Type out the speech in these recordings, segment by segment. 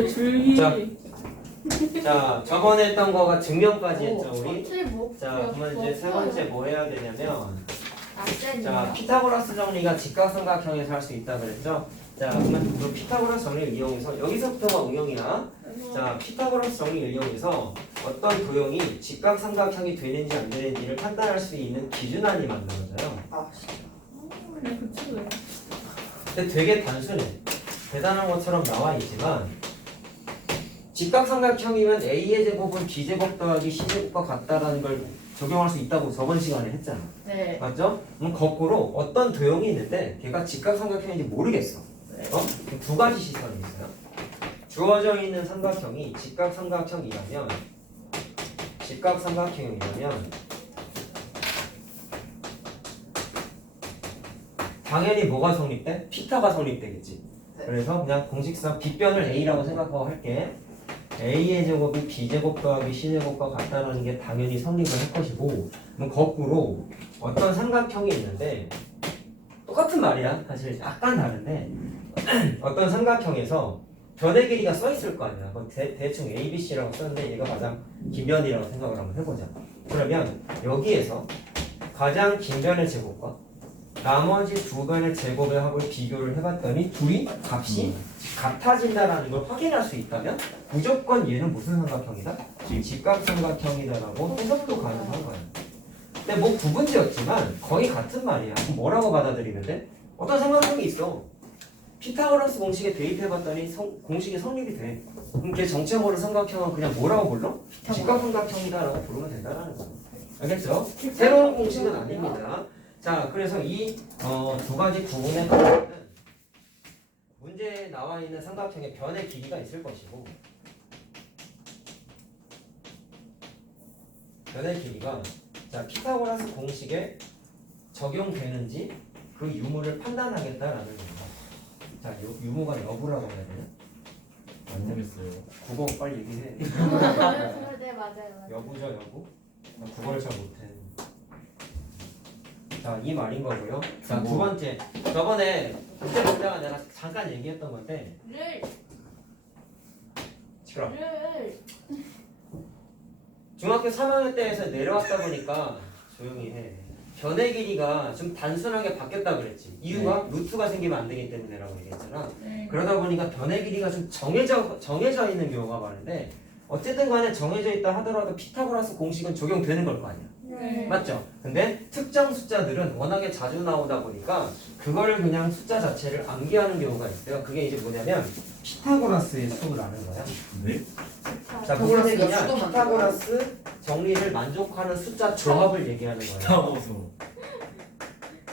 내 줄기. 자, 저번에 했던 거가 증명까지 했죠, 우리? 뭐, 자, 그러면 이제 세 번째 뭐 해야 되냐면, 자, 자, 피타고라스 정리가 직각삼각형에서 할 수 있다 그랬죠? 자, 그러면 그 피타고라스 정리를 이용해서 여기서부터가 응용이야. 자, 피타고라스 정리를 이용해서 어떤 도형이 직각삼각형이 되는지 안 되는지를 판단할 수 있는 기준안이 만들어져요. 아 진짜. 그냥 그치고요. 근데 되게 단순해. 대단한 것처럼 나와 있지만 직각삼각형이면 A의 제곱은 B제곱 더하기 C제곱과 같다라는 걸 적용할 수 있다고 저번 시간에 했잖아. 네. 맞죠? 그럼 거꾸로 어떤 도형이 있는데 걔가 직각삼각형인지 모르겠어. 그럼 두 가지 시선이 있어요. 주어져 있는 삼각형이 직각삼각형이라면 당연히 뭐가 성립돼? 피타가 성립되겠지. 네. 그래서 그냥 공식상 빗변을 A라고 생각하고 할게. A의 제곱이 B제곱 더하기 C제곱과 같다는 게 당연히 성립을 할 것이고, 그럼 거꾸로 어떤 삼각형이 있는데 똑같은 말이야. 사실 약간 다른데 어떤 삼각형에서 변의 길이가 써 있을 거 아니야. 대충 A, B, C라고 썼는데 얘가 가장 긴 변이라고 생각을 한번 해보자. 그러면 여기에서 가장 긴 변의 제곱과 나머지 두 변의 제곱의 합을 비교를 해봤더니 둘이 값이 같아진다라는 걸 확인할 수 있다면 무조건 얘는 무슨 삼각형이다? 직각삼각형이다라고 해석도 가능한 거야. 근데 뭐 구분지었지만 거의 같은 말이야. 그럼 뭐라고 받아들이면 돼? 어떤 삼각형이 있어. 피타고라스 공식에 대입해봤더니 공식이 성립이 돼. 그럼 걔 정체 모를 삼각형은 그냥 뭐라고 불러? 직각삼각형이다라고 부르면 된다는 거야. 알겠죠? 새로운 공식은 아닙니다. 자, 그래서 이 두 가지 구분의 방법은 문제에 나와 있는 삼각형의 변의 길이가 있을 것이고 변의 길이가 자 피타고라스 공식에 적용되는지 그 유무를 판단하겠다라는 겁니다. 자, 유무가 여부라고 해야 되나? 안 되겠어요. 국어 빨리 얘기해. 네 맞아요. 여부죠, 여부? 나 국어를 잘 못해. 자, 이 말인 거고요. 자, 두 번째. 저번에 그때 문제가 내가 잠깐 얘기했던 건데 시끄러. 중학교 3학년 때에서 내려왔다 보니까 조용히 해. 변의 길이가 좀 단순하게 바뀌었다 그랬지. 이유가 루트가 생기면 안 되기 때문에라고 얘기했잖아. 그러다 보니까 변의 길이가 좀 정해져 있는 경우가 많은데 어쨌든 간에 정해져 있다 하더라도 피타고라스 공식은 적용되는 걸 거 아니야. 맞죠? 근데 특정 숫자들은 워낙에 자주 나오다 보니까 그거를 그냥 숫자 자체를 암기하는 경우가 있어요. 그게 이제 뭐냐면 피타고라스의 수라는 거야. 네? 자, 무슨 얘기냐? 피타고라스 정리를 만족하는 숫자 조합을 얘기하는 거예요. 피타고수.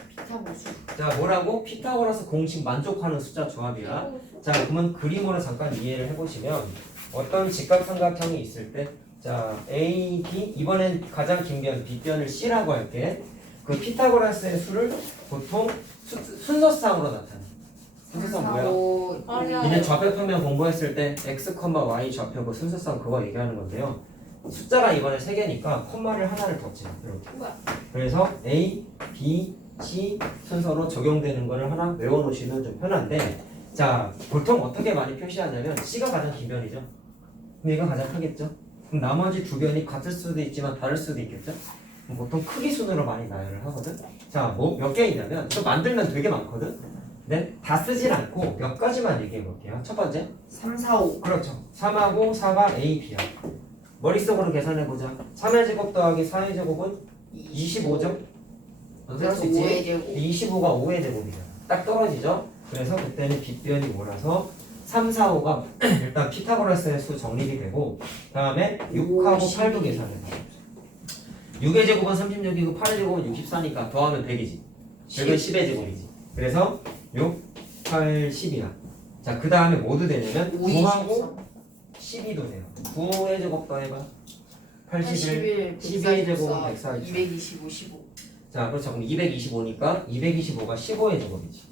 피타고수. 자, 뭐라고? 피타고라스 공식 만족하는 숫자 조합이야. 자, 그러면 그림으로 잠깐 이해를 해보시면 어떤 직각삼각형이 있을 때 자, A, B, 이번엔 가장 긴 변, B변을 C라고 할게. 그 피타고라스의 수를 보통 순서상으로 나타내. 순서상 뭐야? 이제 좌표 평면 공부했을 때 X, Y 좌표고 순서상 그거 얘기하는 건데요. 숫자가 이번에 3개니까 콤마를 하나를 더 찍어. 이렇게. 그래서 A, B, C 순서로 적용되는 거를 하나 외워놓으시면 좀 편한데 자, 보통 어떻게 많이 표시하냐면 C가 가장 긴 변이죠. 그럼 얘가 가장 크겠죠? 그럼 나머지 두 변이 같을 수도 있지만 다를 수도 있겠죠? 그럼 보통 크기 순으로 많이 나열을 하거든? 자, 뭐 몇 개 있냐면 또 만들면 되게 많거든? 근데 다 쓰진 않고 몇 가지만 얘기해 볼게요. 첫 번째 3, 4, 5. 그렇죠. 3하고 4가 A, B야. 머릿속으로 계산해보자. 3의 제곱 더하기 4의 제곱은 25죠? 어떻게 할 수 있지? 5의 제곱. 25가 5의 제곱이잖아. 딱 떨어지죠? 그래서 그때는 빗변이 몰아서 3, 4, 5가 일단 피타고라스의 수 정립이 되고 다음에 6하고 8도 계산해. 6의 제곱은 36이고 8의 제곱은 64니까 더하면 100이지. 100은 10의 제곱이지. 그래서 6, 8, 10이야. 자, 그 다음에 뭐도 되냐면 9하고 12도 돼요. 9의 제곱 더해봐. 81, 12의 제곱은 104, 225, 15. 자, 그렇죠. 그럼 225니까 225가 15의 제곱이지.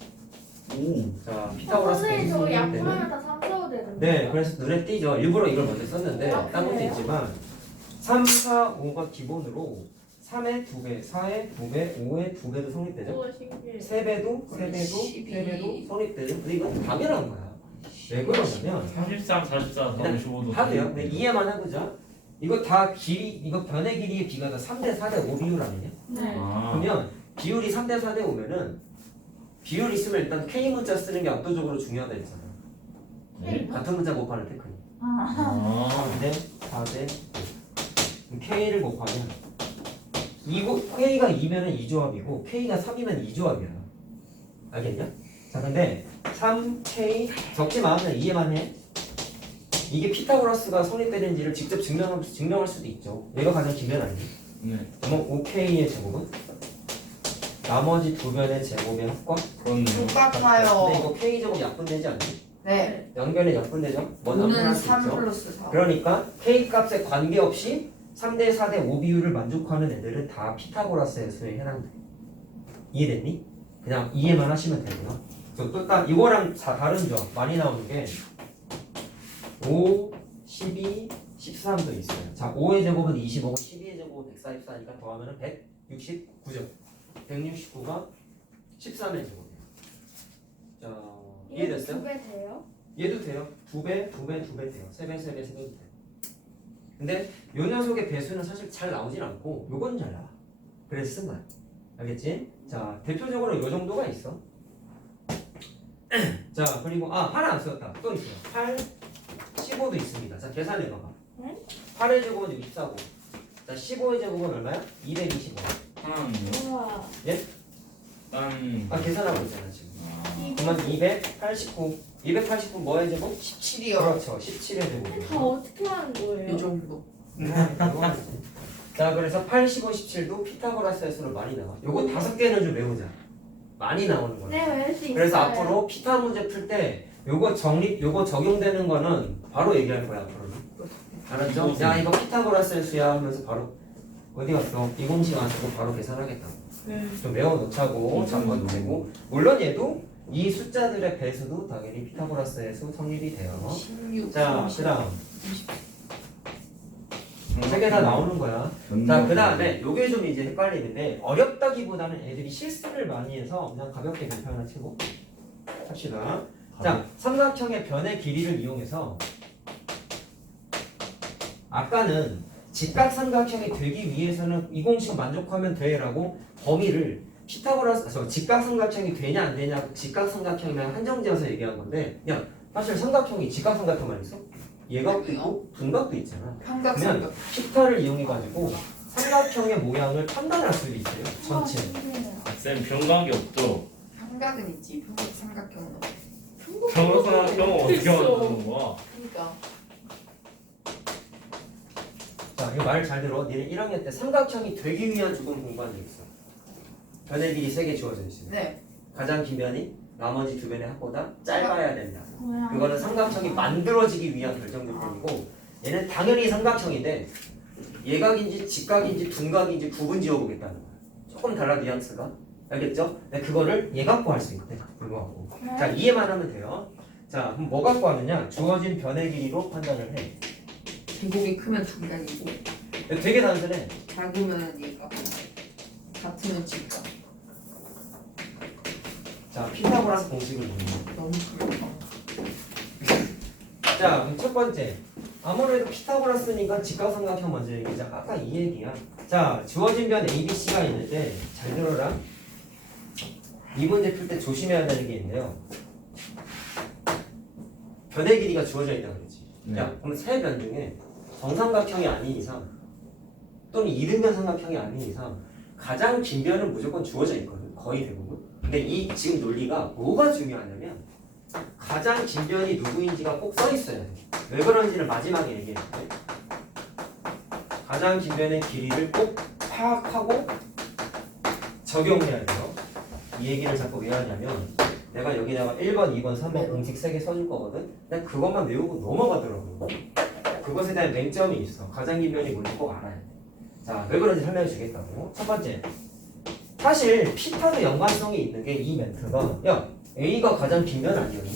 오. 자, 피타고라스 선생님 저거 공식 약분하면 다 3, 4, 5 되는데. 네, 그래서 눈에 띄죠. 일부러 이걸 먼저 썼는데 딴 것도 있지만 3, 4, 5가 기본으로 3의 2배, 4의 2배, 5의 2배도 성립되죠. 오, 신기해. 3배도, 3배도, 3배도 성립되죠. 근데 이건 당연한 거야. 왜 그러냐면 33, 44, 그냥 55도 하도요. 근데 이해만 해보자. 이거 다 길이, 이거 변의 길이의 비가 다 3대 4대 5 비율 아니냐? 네. 그러면 비율이 3대 4대 5면은 비율 있으면 일단 K 문자 쓰는 게 압도적으로 중요하다 했잖아. 네? 같은 문자 곱하는 테크닉. 아 3대 4대 5. K를 곱하면 이거 K가 2면은 2조합이고 K가 3이면 2조합이야. 알겠냐? 자 근데 3K 적지 마. 그냥 이해만 해. 이게 피타고라스가 성립되는지를 직접 증명할 수도 있죠. 얘가 가장 긴 변 아니지? 네 그럼 5K의 제곱은? 나머지 두 변의 제곱의 합과? 그렇네요 근데 똑같아요. 이거 K 제곱 약분되지 않니? 네. 연변의 약분되죠? 뭐 5는 나타날 수 3 있죠? 플러스 4. 그러니까 K 값에 관계없이 3대 4대 5 비율을 만족하는 애들은 다 피타고라스의 수에 해당돼. 이해됐니? 그냥 이해만 하시면 되고요. 또 딱 이거랑 다른 점 많이 나오는 게 5, 12, 13도 있어요. 자, 5의 제곱은 25고 12의 제곱은 144니까 더하면 169죠. 169가 13의 제곱이에요. 자, 이해됐어요? 2배 돼요? 얘도 돼요. 2배, 2배, 2배 돼요. 3배, 3배, 3배도 돼요. 근데 요 녀석의 배수는 사실 잘 나오진 않고 요건 잘 나와. 그래서 쓴 거야. 알겠지? 자, 대표적으로 요 정도가 있어. 자, 그리고 하나 안 썼다. 또 있어요. 8, 15도 있습니다. 자, 계산해 봐봐. 네? 8의 제곱은 64고. 자, 15의 제곱은 얼마야? 225. 하나는요? 우와. 딴 계산하고 있잖아, 지금. 아, 그러면 289. 289 뭐의 제곱? 17이요. 그렇죠. 17의 다 제곱이에요. 어떻게 하는 거예요? 이 정도. 자, 그래서 8, 15, 17도 피타고라스의 수로 많이 나와. 요거 5개는 좀 외우자. 많이 나오는 거야. 네, 외울 수 있어요. 그래서 앞으로 피타 문제 풀 때 요거 적용되는 거는 바로 얘기할 거야, 앞으로는. 알았죠? 야, 이거 피타고라스의 수야 하면서 바로 어디 갔어? 이 공식 안 쓰고 바로 계산하겠다고. 네. 좀 외워놓자고 잠궈도 되고. 물론 얘도 이 숫자들의 배수도 당연히 피타고라스의 수 성립이 돼요. 16. 자, 그 다음. 세 개 다 나오는 거야. 자, 그 다음에 요게 좀 이제 헷갈리는데 어렵다기보다는 애들이 실수를 많이 해서 그냥 가볍게 별표 하나 치고 합시다. 자, 삼각형의 변의 길이를 이용해서 아까는 직각삼각형이 되기 위해서는 이 공식 만족하면 돼라고 범위를 피타고라스 직각삼각형이 되냐 안 되냐 직각삼각형이랑 한정지어서 얘기한 건데 그냥 사실 삼각형이 직각삼각형만 있어? 예각도 있고 분각도 있잖아. 삼각삼각. 그냥 피타를 이용해가지고 삼각형의 모양을 판단할 수 있어요. 전체. 쌤 변각이 없죠? 삼각은 있지. 삼각형은 없어. 변각형 어떻게 만드는 거야? 그러니까. 자, 이거 말 잘 들어. 니네 1학년 때 삼각형이 되기 위한 조건 공부한 적 있어. 변의 길이 3개 주어져 있어요. 네. 가장 긴 변이 나머지 두 변의 합보다 짧아야 된다. 뭐야? 그거는 삼각형이 만들어지기 위한 결정 조건이고 얘는 당연히 삼각형인데 예각인지 직각인지 둔각인지 구분 지어보겠다는 거야. 조금 달라 뉘앙스가. 알겠죠? 근데 그거를 얘 갖고 할 수 있대. 불구하고. 자, 이해만 하면 돼요. 자, 그럼 뭐 갖고 하느냐? 주어진 변의 길이로 판단을 해. 제곱이 크면 둔각이고 되게 단순해. 작으면 얘가 같으면 직각. 자, 피타고라스 공식을 보면 너무 크다. 자, 그럼 첫 번째. 아무래도 피타고라스니까 직각삼각형 먼저 얘기하자. 아까 이 얘기야. 자, 주어진 변 ABC가 있는데 잘 들어라. 이 문제 풀 때 조심해야 되는 게 있는데요. 변의 길이가 주어져 있다 그랬지. 네. 야, 그럼 세 변 중에 정삼각형이 아닌 이상 또는 이등변 삼각형이 아닌 이상 가장 긴 변은 무조건 주어져 있거든. 거의 대부분. 근데 이 지금 논리가 뭐가 중요하냐면 가장 긴 변이 누구인지가 꼭 써 있어야 돼. 왜 그런지는 마지막에 얘기했는데 가장 긴 변의 길이를 꼭 파악하고 적용해야 돼요. 이 얘기를 자꾸 왜 하냐면 내가 여기다가 1번, 2번, 3번 공식 3개 써줄 거거든. 근데 그것만 외우고 넘어가더라고. 그것에 대한 맹점이 있어. 가장 긴 변이 뭔지 꼭 알아야 돼. 자, 왜 그런지 설명해 주겠다고. 첫 번째, 사실 피타도 연관성이 있는 게 이 멘트가 야, A가 가장 긴 변 아니었니?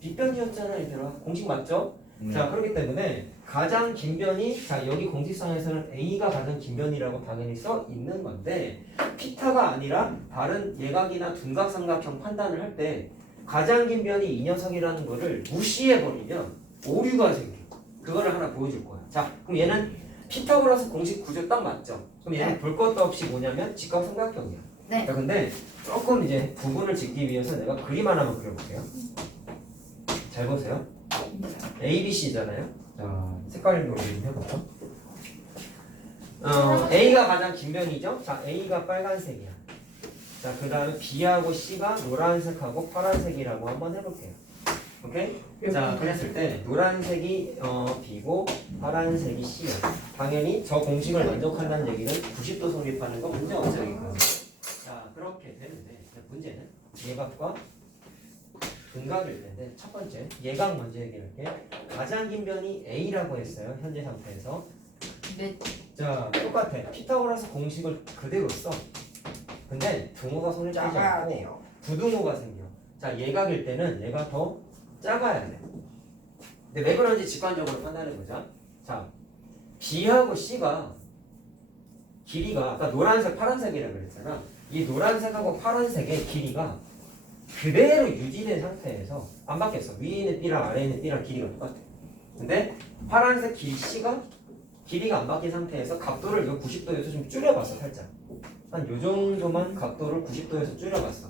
빗변이었잖아 얘들아. 공식 맞죠? 자, 그렇기 때문에 가장 긴 변이 자 여기 공식상에서는 A가 가장 긴 변이라고 당연히 써 있는 건데 피타가 아니라 다른 예각이나 둔각 삼각형 판단을 할 때 가장 긴 변이 이 녀석이라는 거를 무시해버리면 오류가 생겨. 그거를 하나 보여줄 거야. 자, 그럼 얘는 피타고라스 공식 구조 딱 맞죠? 그럼 얘는 네. 볼 것도 없이 뭐냐면 직각삼각형이야. 네. 자, 근데 조금 이제 부분을 짓기 위해서 내가 그림 하나만 그려볼게요. 잘 보세요. A, B, C잖아요. 자, 색깔 있는 거 좀 해볼까? A가 가장 긴 변이죠. 자, A가 빨간색이야. 자, 그 다음에 B하고 C가 노란색하고 파란색이라고 한번 해볼게요. 오케이? 자, 그랬을 때 노란색이 B고 파란색이 C야. 당연히 저 공식을 만족한다는 얘기는 90도 성립하는 거 문제 없죠, 여기까지. 자, 그렇게 되는데 문제는 예각과 분각일 텐데 첫 번째 예각 먼저 얘기할게. 가장 긴 변이 A라고 했어요, 현재 상태에서. 네. 자, 똑같아. 피타고라스 공식을 그대로 써. 근데 등호가 성립되지 작아야 않고 돼요. 부등호가 생겨. 자, 예각일 때는 얘가 더 작아야 돼. 근데 왜 그런지 직관적으로 판단해보자. 자, B하고 C가 길이가 아까 노란색, 파란색이라고 그랬잖아. 이 노란색하고 파란색의 길이가 그대로 유지된 상태에서 안 바뀌었어. 위에 있는 B랑 아래에 있는 B랑 길이가 똑같아. 근데 파란색 길 C가 길이가 안 바뀐 상태에서 각도를 이거 90도에서 좀 줄여봤어, 살짝. 한 요 정도만 각도를 90도에서 줄여봤어.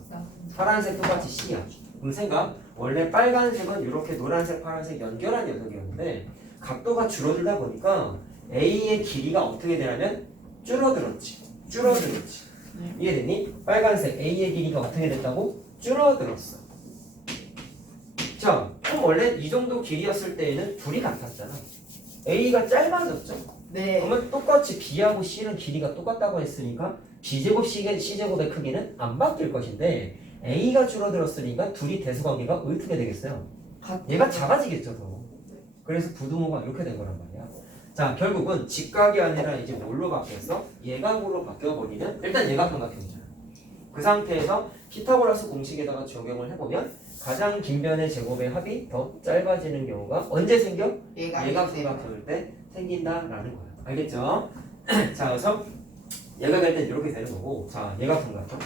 파란색 똑같이 C야. 그럼 생각, 원래 빨간색은 이렇게 노란색, 파란색 연결한 녀석이었는데 각도가 줄어들다 보니까 A의 길이가 어떻게 되냐면 줄어들었지. 네. 이해됐니? 빨간색 A의 길이가 어떻게 됐다고? 줄어들었어. 자, 그럼 원래 이 정도 길이였을 때에는 둘이 같았잖아. A가 짧아졌죠? 네. 그러면 똑같이 B하고 C는 길이가 똑같다고 했으니까 B제곱 C제곱의 크기는 안 바뀔 것인데 A가 줄어들었으니까 둘이 대수관계가 어떻게 되겠어요? 얘가 작아지겠죠, 더. 그래서 부등호가 이렇게 된 거란 말이야. 자, 결국은 직각이 아니라 이제 뭘로 바뀌었어? 예각으로 바뀌어버리면 일단 예각삼각형이잖아. 그 상태에서 피타고라스 공식에다가 적용을 해보면 가장 긴 변의 제곱의 합이 더 짧아지는 경우가 언제 생겨? 예각삼각형일 때 생긴다라는 거야. 알겠죠? 자, 그래서 예각할 땐 이렇게 되는 거고, 자, 예각삼각형.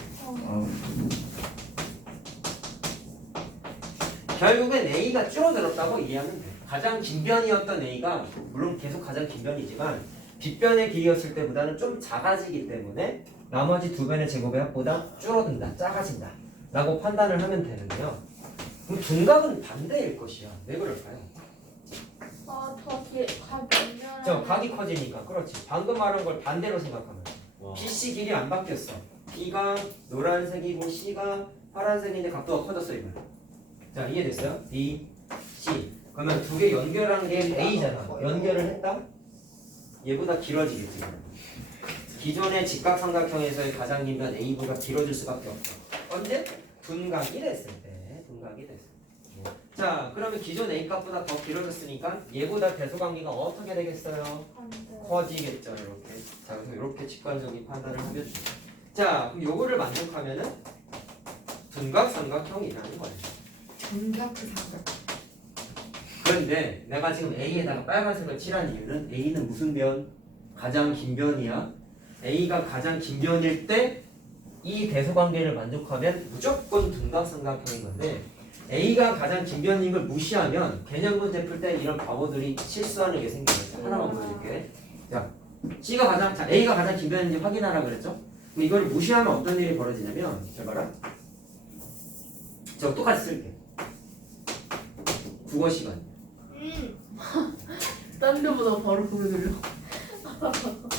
결국엔 A가 줄어들었다고 이해하면 돼. 가장 긴 변이었던 A가 물론 계속 가장 긴 변이지만 빗변의 길이였을 때보다는 좀 작아지기 때문에 나머지 두 변의 제곱의 합보다 줄어든다, 작아진다 라고 판단을 하면 되는데요. 그럼 둔각은 반대일 것이야. 왜 그럴까요? 더 뒤에 가면. 저 각이 커지니까. 그렇지. 방금 말한 걸 반대로 생각하면 와. BC 길이 안 바뀌었어. B가 노란색이고 C가 파란색인데 각도가 커졌어, 이거. 자, 이해됐어요? B, C. 그러면 두 개 연결한 게 A잖아. 연결을 했다? 얘보다 길어지겠지. 기존의 직각삼각형에서의 가장 긴 변 A보다 길어질 수밖에 없어. 언제? 둔각이 됐을 때. 둔각이 됐을 때. 자, 그러면 기존 A 값보다 더 길어졌으니까 얘보다 대소관계가 어떻게 되겠어요? 커지겠죠, 이렇게. 자, 그래서 이렇게 직관적인 판단을 하면 돼. 자, 그럼 요거를 만족하면은 둔각 삼각형이라는 거예요. 둔각 삼각. 그런데 내가 지금 A에다가 빨간색을 칠한 이유는 A는 무슨 변? 가장 긴 변이야. A가 가장 긴 변일 때 이 대소관계를 만족하면 무조건 둔각삼각형인 건데 A가 가장 긴 변인 걸 무시하면 개념 문제 풀 때 이런 바보들이 실수하는 게 생겨요. 하나만 보여줄게. 자, A가 가장 긴 변인지 확인하라 그랬죠? 그럼 이걸 무시하면 어떤 일이 벌어지냐면 잘 봐라. 저 똑같이 쓸게. 국어 시간. 딴 데보다 바로 그거 들려.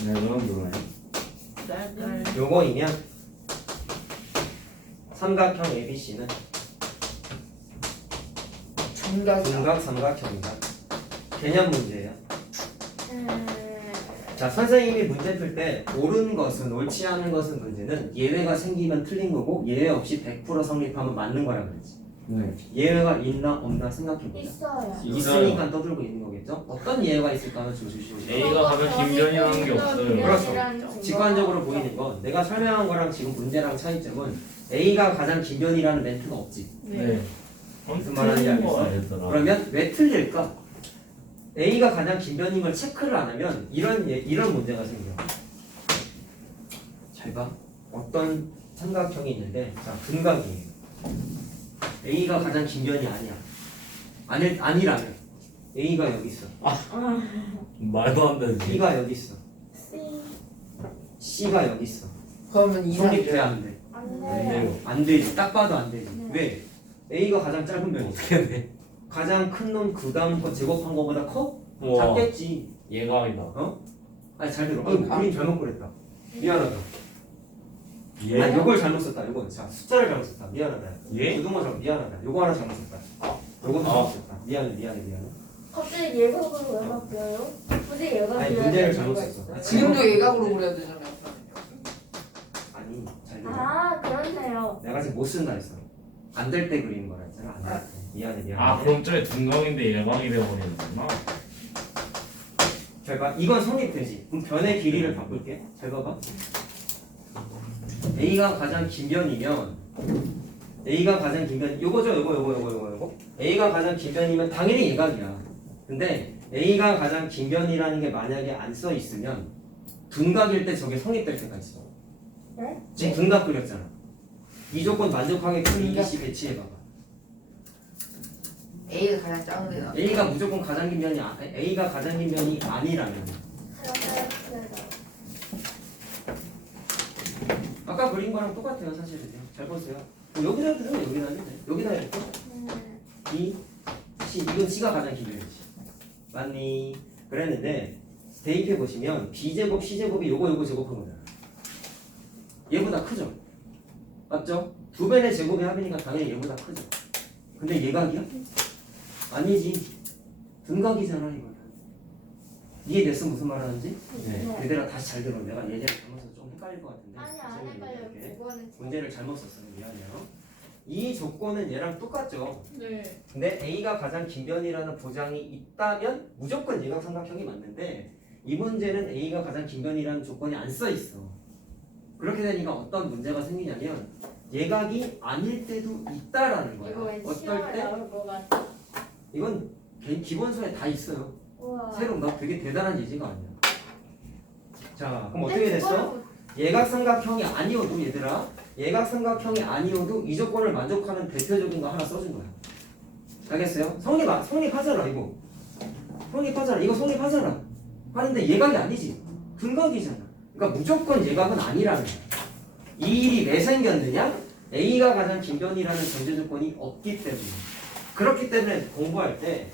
네, 너무 놀라요. 날. 요거이면 삼각형 ABC는 둔각이다. 둔각 삼각형이다. 개념 문제예요. 자, 선생님이 문제 풀 때 옳은 것은 옳지 않은 것은 문제는 예외가 생기면 틀린 거고 예외 없이 100% 성립하면 맞는 거라 그랬지. 네. 예외가 있나 없나 생각해보자. 있어요. 있으니까 떠들고 있는 거겠죠? 어떤 예외가 있을까는 조심히. A가 가장 긴 변이라는 게 없어요. 그렇죠. 직관적으로 보이는 건 내가 설명한 거랑 지금 문제랑 차이점은 A가 가장 긴 변이라는 멘트가 없지. 네. 무슨 말하는지 알겠어? 그러면 왜 틀릴까? A가 가장 긴 변인 걸 체크를 안 하면 이런 문제가 생겨. 잘 봐. 어떤 삼각형이 있는데 자, 둔각이에요. A가 가장 긴 변이 아니야. 아니라면 A가 여기 있어. 말도 안 되지. B가 여기 있어. C가 여기 있어. 그러면 이상 성립돼 안 돼? 안 돼요. 안 되지. 딱 봐도 안 되지. 네. 왜? A가 가장 짧은 변이지. 어떻게 돼? 가장 큰 놈 그 다음 거 제곱한 거보다 커? 우와. 작겠지. 예감이다. 아니 잘 들어. 그림 잘못 그렸다. 미안하다. 예? 아니 요걸 잘못 썼다. 요거 자 숫자를 잘못 썼다. 미안하다. 예? 부동어 잘못 미안하다. 요거 하나 잘못 썼다. 요거 잘못 썼다. 미안해. 갑자기 예각으로 왜 바뀌어요? 굳이 예각이 아니 문제를 잘못 썼어. 지금도 예각으로 그려야 되잖아요. 아니 잘 들어. 아 그렇네요. 내가 지금 못 쓴다 했어. 안 될 때 그리는 거라 했잖아. 안 될 때. 미안해. 아 그럼 저게 둔각인데 예방이 되어버리는구나. 잘 봐. 이건 성립되지. 그럼 변의 길이를 바꿀게. 잘 봐봐. A가 가장 긴 변이면 A가 가장 긴 변. 요거죠. 요거. A가 가장 긴 변이면 당연히 예각이야. 근데 A가 가장 긴 변이라는 게 만약에 안 써 있으면 둔각일 때 저게 성립될 때가 있어. 네? 지금 둔각 그렸잖아. 이 조건 만족하게끔 둔각. 이기시 배치해봐봐. A가 가장 작은 애가. A가 무조건 가장 긴 변이 A가 가장 긴 변이 아니라면 아까 그린 거랑 똑같아요 사실은요. 잘 보세요. 뭐 여기다 해도 돼. 여기다 해도 돼. 여기다 해도 돼. B, C 이건 C가 가장 긴 변이지. 맞니? 그랬는데 대입해 보시면 B제곱 C제곱이 요거 제곱한 거잖아. 얘보다 크죠? 맞죠? 두 배의 제곱의 합이니까 당연히 얘보다 크죠. 근데 예각이야? 아니지. 둔각이잖아 이거는. 이해됐어 무슨 말 하는지? 네. 얘들아 다시 잘 들어. 내가 예제를 잘못해서 좀 헷갈릴 것 같은데. 아니 안 선생님이 헷갈려요. 이렇게 그거는 문제를 잘못 썼어요. 미안해요. 이 조건은 얘랑 똑같죠. 네. 근데 A가 가장 긴 변이라는 보장이 있다면 무조건 예각삼각형이 맞는데 이 문제는 A가 가장 긴 변이라는 조건이 안 써 있어. 그렇게 되니까 어떤 문제가 생기냐면 예각이 아닐 때도 있다라는 거야. 이거 왠지 어떨 시험에 때? 나올 것 같아. 이건 기본서에 다 있어요. 우와. 새로 나 되게 대단한 예지가 아니야. 자, 그럼 근데 어떻게 됐어? 그거는 예각삼각형이 아니어도 얘들아, 예각삼각형이 아니어도 이 조건을 만족하는 대표적인 거 하나 써준 거야. 알겠어요? 성립하잖아 이거. 성립하잖아. 이거 성립하잖아. 하는데 예각이 아니지. 둔각이잖아. 그러니까 무조건 예각은 아니라는 거야. 이 일이 왜 생겼느냐? A가 가장 긴 변이라는 전제 조건이 없기 때문에. 그렇기 때문에 공부할 때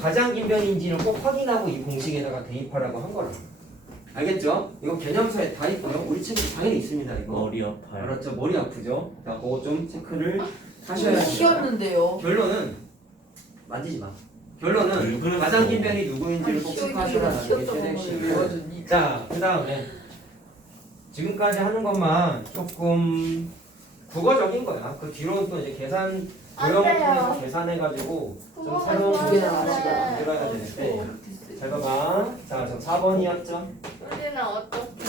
가장 긴 변인지를 꼭 확인하고 이 공식에다가 대입하라고 한 거라고. 알겠죠? 이거 개념서에 다 있고요. 우리 친구 당연히 있습니다. 이거. 머리 아파요. 알았죠? 머리 아프죠? 자, 그거 좀 체크를 하셔야 돼요. 키웠는데요. 결론은 만지지 마. 왜 결론은 그랬어? 가장 긴 변이 누구인지를 꼭 체크하셔라는 게 제일 핵심이에요. 도와주니. 자, 그 다음에 지금까지 하는 것만 조금 국어적인 거야. 그 뒤로는 또 이제 계산 안 도형을 돼요. 통해서 계산해가지고 좀 그거 새로운 안 문제를 돼요. 하나씩 만들어야 되는데 잘 봐봐. 자, 저 4번이었죠? 우리는 어떻게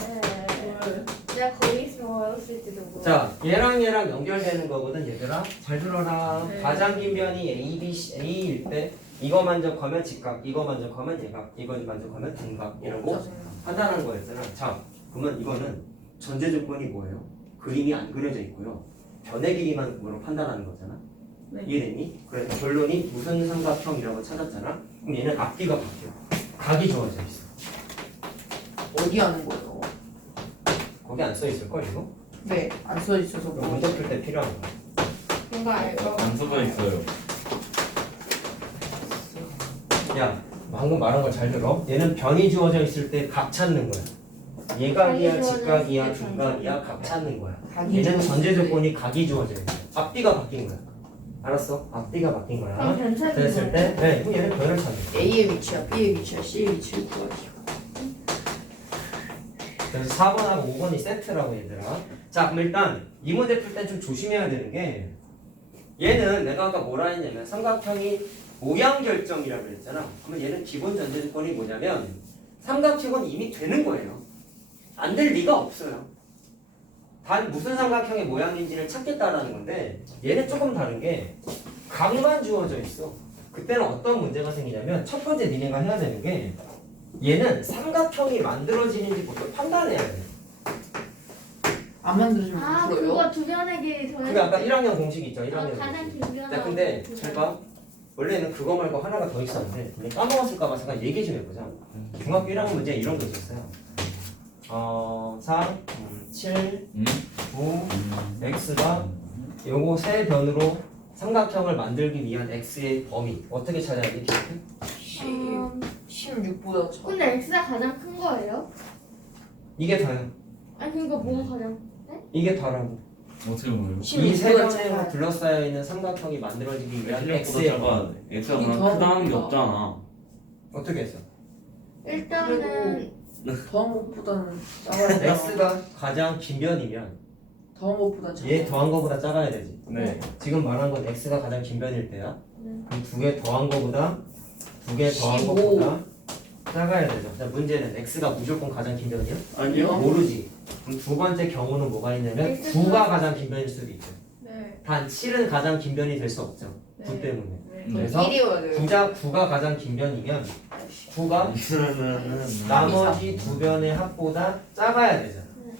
내가 거기 있으면 어렸을지도 몰라. 자, 얘랑 연결되는 거거든, 얘들아. 잘 들어라. 네. 가장 긴 변이 A, B, C, A일 때 이거 만족하면 직각, 이거 만족하면 예각, 이거 만족하면 둔각 이러고 판단하는 거였잖아. 자, 그러면 이거는 전제 조건이 뭐예요? 그림이 안 그려져 있고요. 변의 길이만으로 판단하는 거잖아. 네. 이해됐니? 그래서 결론이 무슨 삼각형이라고 찾았잖아. 그럼 얘는 앞뒤가 바뀌어. 각이 주어져 있어. 어디 하는 거예요? 거기 안 써 있을 걸 이거? 네, 안 써 있어서 그럼 문제 풀 때 필요한 거야. 뭔가 알까? 안 써져 있어요. 야, 방금 말한 거 잘 들어. 얘는 변이 주어져 있을 때 각 찾는 거야. 예각이야, 변이 주어져 직각이야, 있을 때 둔각이야, 각 찾는 거야. 각이 얘는 주어져 전제 있을 조건이 각이 주어져 있어. 앞뒤가 바뀐 거야. 알았어? 앞뒤가 바뀐 그럼 거야. 괜찮은 그랬을 때, 네, 그럼 얘는 변을 찾는 거야. A의 위치와 B의 위치와 C의 위치를 구하기요. 그래서 4번하고 5번이 세트라고 얘들아. 자, 그럼 일단 이 문제 풀 땐 좀 조심해야 되는 게 얘는 내가 아까 뭐라 했냐면 삼각형이 모양 결정이라고 그랬잖아. 그러면 얘는 기본 전제 조건이 뭐냐면 삼각형은 이미 되는 거예요. 안 될 리가 없어요. 단 무슨 삼각형의 모양인지를 찾겠다라는 건데 얘는 조금 다른 게 각만 주어져 있어. 그때는 어떤 문제가 생기냐면 첫 번째 니네가 해야 되는 게 얘는 삼각형이 만들어지는지부터 판단해야 돼. 안 만들어주면 아 풀어요? 그거 두 변의 길이 더해. 그게 아까 1학년 공식 있죠. 1학년 가장 공식. 긴 변화. 야 근데 잘 봐. 원래는 그거 말고 하나가 더 있었는데 우리 까먹었을까봐 잠깐 얘기 좀 해보자. 중학교 1학년 문제 이런 거 있었어요. 4, 7, 9, x가 요거 세 변으로 삼각형을 만들기 위한 x의 범위 어떻게 찾아야 돼? 기억해? 16보다 차. 근데 x가 가장 큰 거예요? 이게 다야. 아니 그러니까 뭐가 가장? 이게 다라고. 어떻게 보면 이 세 16보다 변으로 작아요. 둘러싸여 있는 삼각형이 만들어지기 위한 실력보다 x의 작아야 범위. 돼. X가 이게 그냥 더 크다는 게 크다. 없잖아. 어떻게 했어? 일단은 더한 것보다는 작아야 돼. x가 가장 긴 변이면 더한 것보다 작아. 얘 더한 거보다 작아야 되지. 네. 지금 말한 건 x가 가장 긴 변일 때야. 네. 그럼 두 개 더한 거보다 두 개 더한 15. 거보다 작아야 되죠. 자, 문제는 x가 무조건 가장 긴 변이야? 아니요. 모르지. 그럼 두 번째 경우는 뭐가 있냐면 X 9가 가장 긴 변일 수도 있죠. 네. 단 7은 가장 긴 변이 될 수 없죠. 9 때문에. 네. 그래서 1이어야 돼요. 9가 가장 긴 변이면 9가 나머지 두 변의 합보다 작아야 되잖아. 네.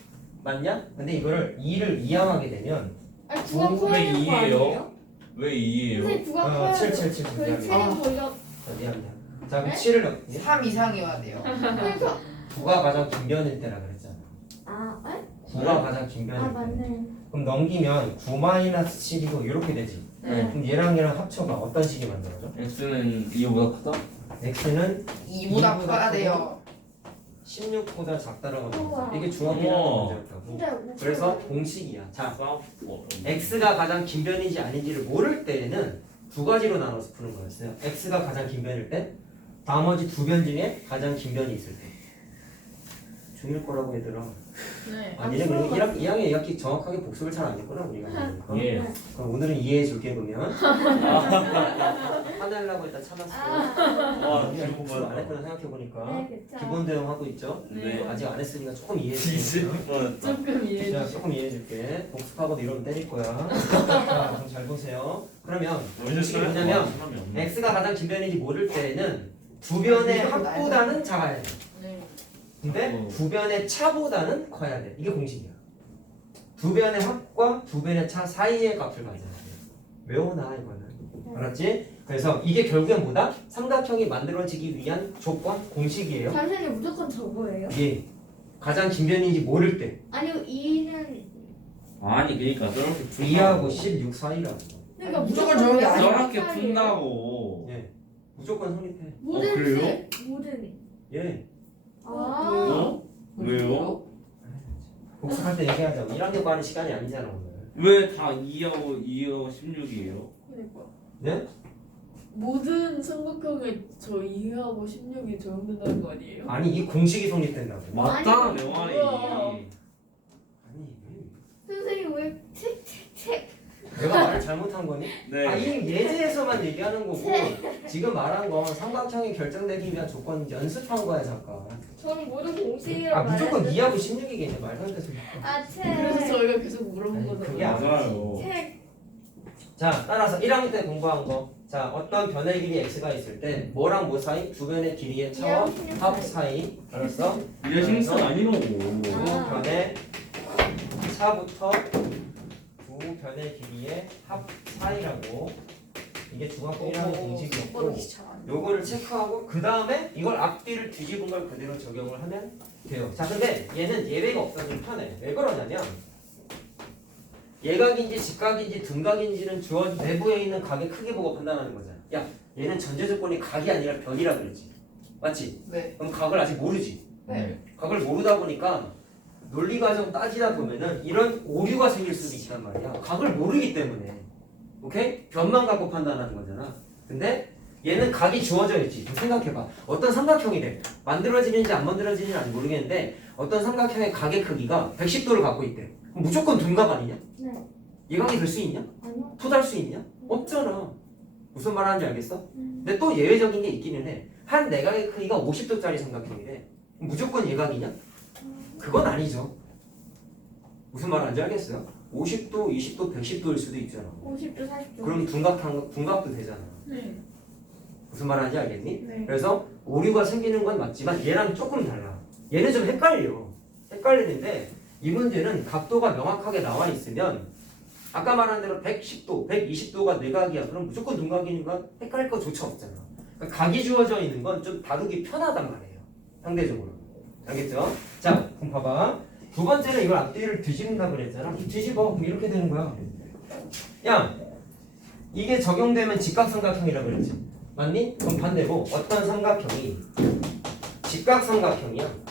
맞냐? 근데 이거를 2를 이항하게 되면 아니 두가 구, 커야 되는 거 2예요? 아니에요? 왜 2예요? 선생님 두가 커야 7, 되는 7, 7, 저희 7이 걸려. 미안. 자, 그럼 네? 7을 넣게. 3 이상이어야 돼요. 그래서 9가 가장 긴 변일 때라 그랬잖아. 아, 에? 9가 가장 긴 아 변일 때. 맞네. 그럼 넘기면 9-7이고 이렇게 되지. 네. 그럼 얘랑 얘랑 합쳐봐. 어떤 식이 만들어져? X는 2보다 크다? x는 2보다 커야 돼요. 16보다 작다라고 나왔어. 우와. 이게 중학교 우와. 1학년 문제였다고. 근데 뭐 그래서 공식이야. 자, 싸워. x가 가장 긴 변인지 아닌지를 모를 때에는 두 가지로 나눠서 푸는 거였어요. x가 가장 긴 변일 때, 나머지 두 변 중에 가장 긴 변이 있을 때. 중일 거라고 얘들아. 네. 아, 얘네 그리고 2학년 2학기 정확하게 복습을 잘 안 했구나 우리가. 그러니까. 예. 그럼 오늘은 이해해 줄게 그러면. 화내려고 일단 참았어. 와, 우리가 기분 복습을 안 받았다. 했구나 생각해 보니까. 네, 괜찮아. 기본 대응 하고 있죠. 네. 아직 안 했으니까 조금 이해해 뒤질 줄게. 뻔했다. 조금 이해해 자, 주세요. 조금 이해해 줄게. 복습하고도 이러면 때릴 거야. 자, 그럼 잘 보세요. 그러면 이게 뭐냐면 x가 가장 긴 변인지 모를 때에는 두 변의 합보다는 작아야 돼. 네. 근데 두 변의 차보다는 커야 돼. 이게 공식이야. 두 변의 합과 두 변의 차 사이의 값을 가져야 돼. 외워놔 이거는. 알았지? 그래서 이게 결국엔 뭐다? 삼각형이 만들어지기 위한 조건 공식이에요. 잠시만요. 무조건 저거예요? 예. 가장 긴 변인지 모를 때 아니요 2는 아니 그러니까 저렇게 2하고 16 사이라고. 그러니까 무조건 저런 게 아니야. 저렇게 푼다고. 예. 무조건 성립해. 모든 그래요? 모든 예. 아 어? 왜요? 복습할 때 얘기하자. 1학년 과는 시간이 아니잖아 오늘. 왜 다 2하고 16이에요? 그러니까 네? 모든 삼각형에 저 2하고 16이 적용된다는 거 아니에요? 아니 이 공식이 성립된다고. 맞잖아 아니, 내 말이. 뭐야. 아니 선생님 왜 책책책 내가 말을 잘못한 거니? 네. 아, 이 예제에서만 얘기하는 거고 지금 말한 건 삼각형이 결정되기 위한 조건 연습한 거야 잠깐. 저는 모든 공식이라고 아 무조건 말했는데. 2하고 16이겠네 말도 안 되는 아 그래서 책. 저희가 계속 물어본 아니, 거잖아요. 그게 아니지. 맞아요. 책. 자 따라서 1학년 때 공부한 거. 자 어떤 변의 길이 x가 있을 때 뭐랑 뭐 사이? 두 변의 길이의 차와 합 사이. 알았어? 이게 신선 아니라고. 두 아. 변의 차부터 두 변의 길이의 합 사이라고. 이게 중학교 1학년 공식이었고 요거를 체크하고 그 다음에 이걸 앞뒤를 뒤집은 걸 그대로 적용을 하면 돼요. 자 근데 얘는 예외가 없어서 좀 편해. 왜 그러냐면 예각인지 직각인지 등각인지는 주어진 내부에 있는 각의 크기 보고 판단하는 거잖아. 야 얘는 전제 조건이 각이 아니라 변이라 그랬지. 맞지? 네. 그럼 각을 아직 모르지. 네. 각을 모르다 보니까 논리 과정 따지다 보면은 이런 오류가 생길 수도 있단 말이야. 각을 모르기 때문에. 오케이? 변만 갖고 판단하는 거잖아. 근데 얘는 각이 주어져 있지. 좀 생각해봐. 어떤 삼각형이래. 만들어지는지 안 만들어지는지 아직 모르겠는데 어떤 삼각형의 각의 크기가 110도를 갖고 있대. 그럼 무조건 둔각 아니냐? 네. 예각이 될 수 있냐? 아니요. 토달 수 있냐? 없잖아. 무슨 말 하는지 알겠어? 음. 근데 또 예외적인 게 있기는 해. 한 내각의 크기가 50도짜리 삼각형이래. 무조건 예각이냐? 그건 아니죠. 무슨 말 하는지 알겠어요? 50도, 20도, 110도일 수도 있잖아. 50도 40도. 그럼 둔각도 되잖아. 네. 무슨 말 하는지 알겠니? 네. 그래서 오류가 생기는 건 맞지만 얘랑 조금 달라. 얘는 좀 헷갈려. 헷갈리는데 이 문제는 각도가 명확하게 나와 있으면 아까 말한 대로 110도, 120도가 내각이야. 그럼 무조건 눈각이니까 헷갈릴 거조차 없잖아. 그러니까 각이 주어져 있는 건 좀 다루기 편하단 말이에요. 상대적으로. 알겠죠? 자, 그럼 봐봐. 두 번째는 이걸 앞뒤를 뒤집는다고 그랬잖아. 뒤집어. 그럼 이렇게 되는 거야. 야, 이게 적용되면 직각삼각형이라고 그랬지. 맞니? 그럼 반대로 어떤 삼각형이 직각삼각형이야.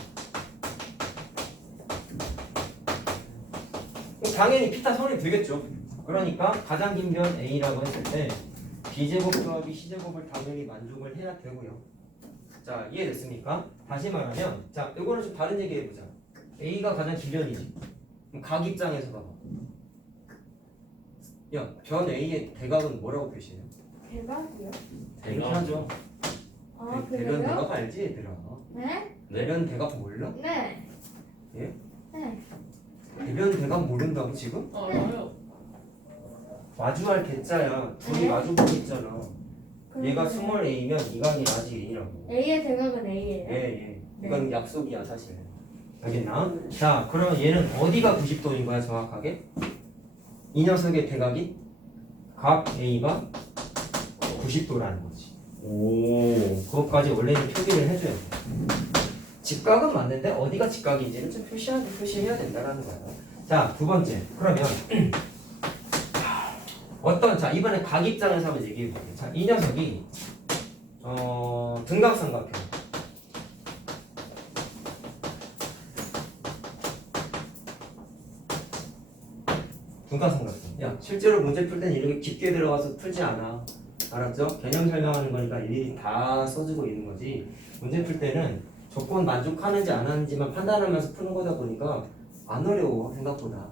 당연히 피타 성립되겠죠. 그러니까 가장 긴 변 A라고 했을 때 B제곱 더하기 C제곱을 당연히 만족을 해야 되고요. 자, 이해됐습니까? 다시 말하면 자, 이거는 좀 다른 얘기 해보자. A가 가장 긴 변이지. 그럼 각 입장에서 봐봐. 야, 변 A의 대각은 뭐라고 표시해요? 대박이요? 이렇게 하죠. 아, 대변 그래요? 대각 알지, 얘들아? 네? 대변 대각 몰라? 네. 예? 네. 대변 대각 모른다고 지금? 알아요. 마주할 개짜야. 둘이 네? 마주보고 있잖아. 그럼 얘가 네. 스몰 A면 이각이 라지 A라고. A의 대각은 A예요. 예, 예. 네. 이건 약속이야, 사실. 알겠나? 자, 그러면 얘는 어디가 90도인 거야, 정확하게? 이 녀석의 대각이 각 A가 90도라는 거지. 오. 그것까지 원래는 표기를 해줘야 돼. 직각은 맞는데 어디가 직각인지는 좀 표시해야 된다는 거야. 자, 두 번째. 그러면 자, 이번에 각 입장에서 한번 얘기해 볼게요. 자, 이 녀석이 등각삼각형. 등각삼각형. 야, 실제로 문제 풀 땐 이렇게 깊게 들어가서 풀지 않아. 알았죠? 개념 설명하는 거니까 일일이 다 써주고 있는 거지. 문제 풀 때는 조건 만족하는지 안 하는지만 판단하면서 푸는 거다 보니까 안 어려워, 생각보다.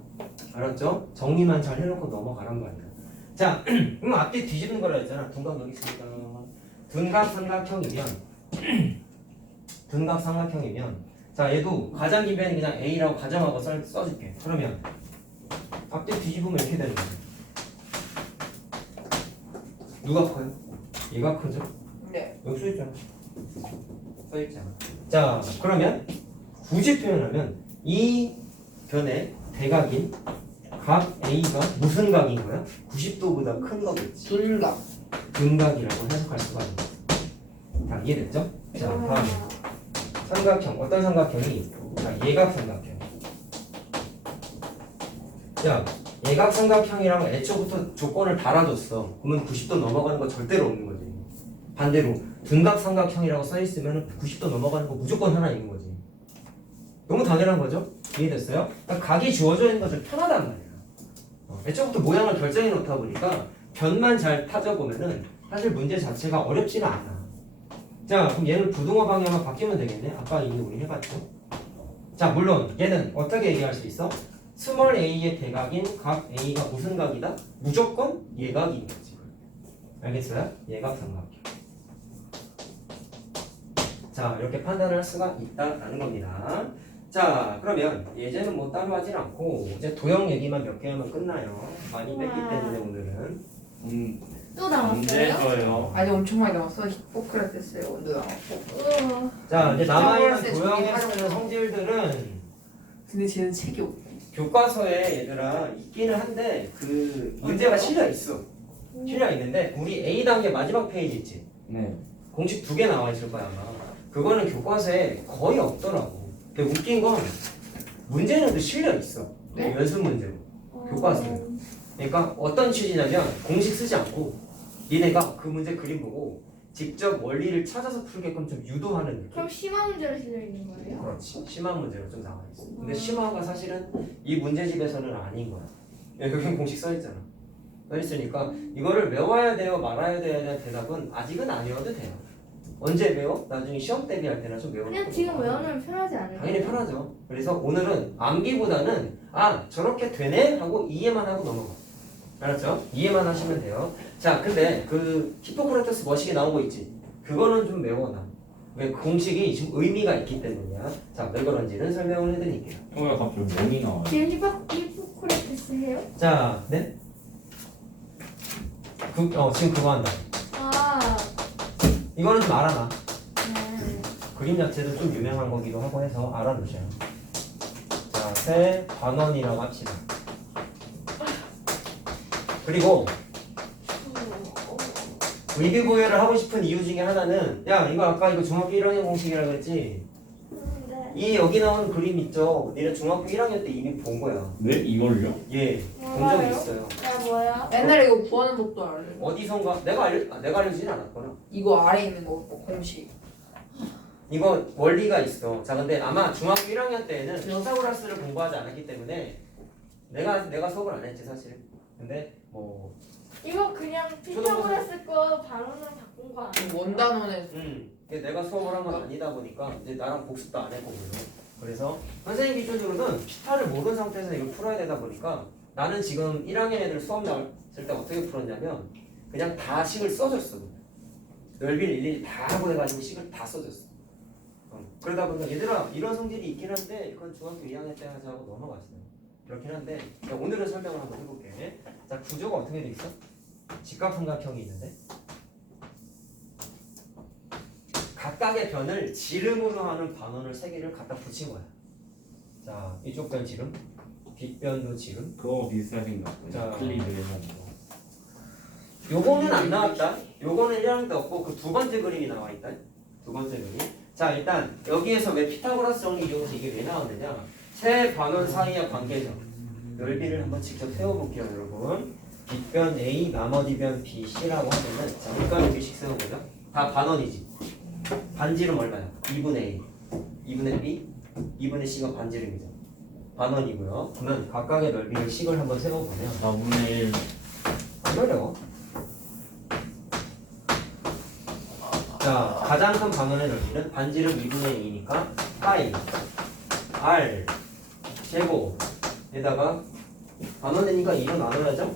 알았죠? 정리만 잘 해놓고 넘어가란 말이야. 자, 그럼 앞뒤 뒤집는 거라 했잖아. 둔각 여기 있습니다. 둔각삼각형이면 자, 얘도 가장 긴 변이 그냥 A라고 가정하고 써줄게. 그러면 앞뒤 뒤집으면 이렇게 되는 거야. 누가 커요? 얘가 크죠? 네. 여기 써있잖아. 써있잖아. 자, 그러면 굳이 표현하면 이 변의 대각인 각 A가 무슨 각인 거야? 90도보다 큰 거겠지. 둘각. 둔각이라고 해석할 수가 있는 거야. 자, 이해됐죠? 자, 다음 삼각형. 어떤 삼각형이? 자, 예각삼각형. 자, 예각삼각형이랑 애초부터 조건을 달아줬어. 그러면 90도 넘어가는 거 절대로 없는 거지. 반대로 둔각삼각형이라고 써있으면 90도 넘어가는 거 무조건 하나 있는 거지. 너무 당연한 거죠? 이해됐어요? 그러니까 각이 주어져 있는 건 좀 편하단 말이야. 애초부터 모양을 결정해 놓다 보니까 변만 잘 타져보면은 사실 문제 자체가 어렵지는 않아. 자, 그럼 얘는 부등호 방향만 바뀌면 되겠네. 아까 이미 우리 해봤죠? 자, 물론 얘는 어떻게 얘기할 수 있어? 스몰 a의 대각인 각 a가 무슨 각이다? 무조건 예각인 거지. 알겠어요? 예각삼각형. 자, 이렇게 판단을 할 수가 있다라는 겁니다. 자, 그러면 예제는 뭐 따로 하진 않고 이제 도형 얘기만 몇 개 하면 끝나요. 많이 뺐기 때문에 오늘은. 또 남았어요? 문제서요. 아니 엄청 많이 남았어. 히포크라테스의 원도 남았고. 우와. 자, 이제 남아있는 스몰 도형에 세종이 쓰는 성질들은 근데 쟤는 책이 없. 교과서에 얘들아 있기는 한데 그 문제가 실려 있어. 실려 있는데 우리 A 단계 마지막 페이지 있지. 네. 공식 2개 나와 있을 거야 아마. 그거는 교과서에 거의 없더라고. 근데 웃긴 건 문제는 또 실려 있어. 네? 연습 문제로. 교과서에. 그러니까 어떤 취지냐면 공식 쓰지 않고 니네가 그 문제 그림 보고 직접 원리를 찾아서 풀게끔 좀 유도하는 느낌. 그럼 심한 문제로 실려 있는 거예요? 그렇지. 심한 문제로 좀 나와 있어. 근데 심화가 사실은 이 문제집에서는 아닌 거야. 여기 공식 써 있잖아. 써 있으니까 이거를 외워야 돼요, 말아야 돼야 되는 대답은 아직은 안 외워도 돼요. 언제 외워? 나중에 시험 대비할 때나 좀 외워놓고. 그냥 지금 외우면 편하지 않을까요? 당연히 편하죠. 그래서 오늘은 암기보다는 아 저렇게 되네 하고 이해만 하고 넘어가. 알았죠? 이해만 하시면 돼요. 자, 근데 그 히포크라테스 머시기 나온 거 있지? 그거는 좀 외워놔. 왜 공식이 지금 의미가 있기 때문이야. 자, 왜 그런지는 설명을 해드릴게요. 왜 갑자기 멍이 나와요? 지금 히포크라테스 해요? 자, 네? 지금 그거 한다. 아, 이거는 좀 알아놔. 네. 그림 자체도 좀 유명한 거기도 하고 해서 알아두세요. 자, 세 반원이라고 합시다. 그리고 의비부여를 하고 싶은 이유 중에 하나는 야 이거 아까 이거 중학교 1학년 공식이라고 그랬지? 네. 이 여기 나오는 그림 있죠? 니네 중학교 1학년 때 이미 본 거야. 네? 이걸요? 예, 본 적이 있어요. 나 뭐야? 옛날에 이거 구하는 법도 알아요. 어디선가 내가 알려주진 않았거나. 이거 아래 있는 거 공식. 이거 원리가 있어. 자, 근데 아마 중학교 1학년 때에는 피타고라스를 공부하지 않았기 때문에 내가 수업을 안 했지 사실. 근데 뭐 이거 그냥 피타고라스 거 반원을 바꾼 거 아니야? 원단원에 이게 내가 수업을 한 건 아니다 보니까 이제 나랑 복습도 안 했고 그래서 선생님 기준으로는 피타를 모르는 상태에서 이걸 풀어야 되다 보니까 나는 지금 1학년 애들 수업 나왔을 때 어떻게 풀었냐면 그냥 다 식을 써줬어. 넓이를 일일이 다 하고 해가지고 식을 다 써줬어. 그러다 보니까 얘들아 이런 성질이 있긴 한데 이건 중학교 2학년 때 하자고 넘어갔어요. 그렇긴 한데 자, 오늘은 설명을 한번 해볼게. 자, 구조가 어떻게 돼 있어? 직각삼각형이 있는데 각각의 변을 지름으로 하는 반원을 3개를 갖다 붙인 거야. 자, 이쪽 변 지름, 뒷변도 지름. 그거 비슷하신 것 자. 같아요. 클리드 해서. 요거는 안 나왔다. 요거는 1학년 때 없고 그 두 번째 그림이 나와 있다. 두 번째 그림. 자, 일단 여기에서 왜 피타고라스 정리 이용해서 이게 왜 나왔느냐? 세 반원 사이의 관계점 넓이를 한번 직접 세워볼게요, 여러분. 뒷변 A, 나머지 변 B, C라고 하면은 자, 일단 여기씩 세워보자. 다 반원이지. 반지름 얼마야? 2분의 A, 2분의 B, 2분의 C가 반지름이죠. 반원이고요. 그러면 각각의 넓이를 식을 한번 세워보면 4분의 1. 안 어려워. 자, 가장 큰 반원의 넓이는 반지름 2분의 2니까 파이 R 제곱에다가 반원이니까 2로 나눠야죠.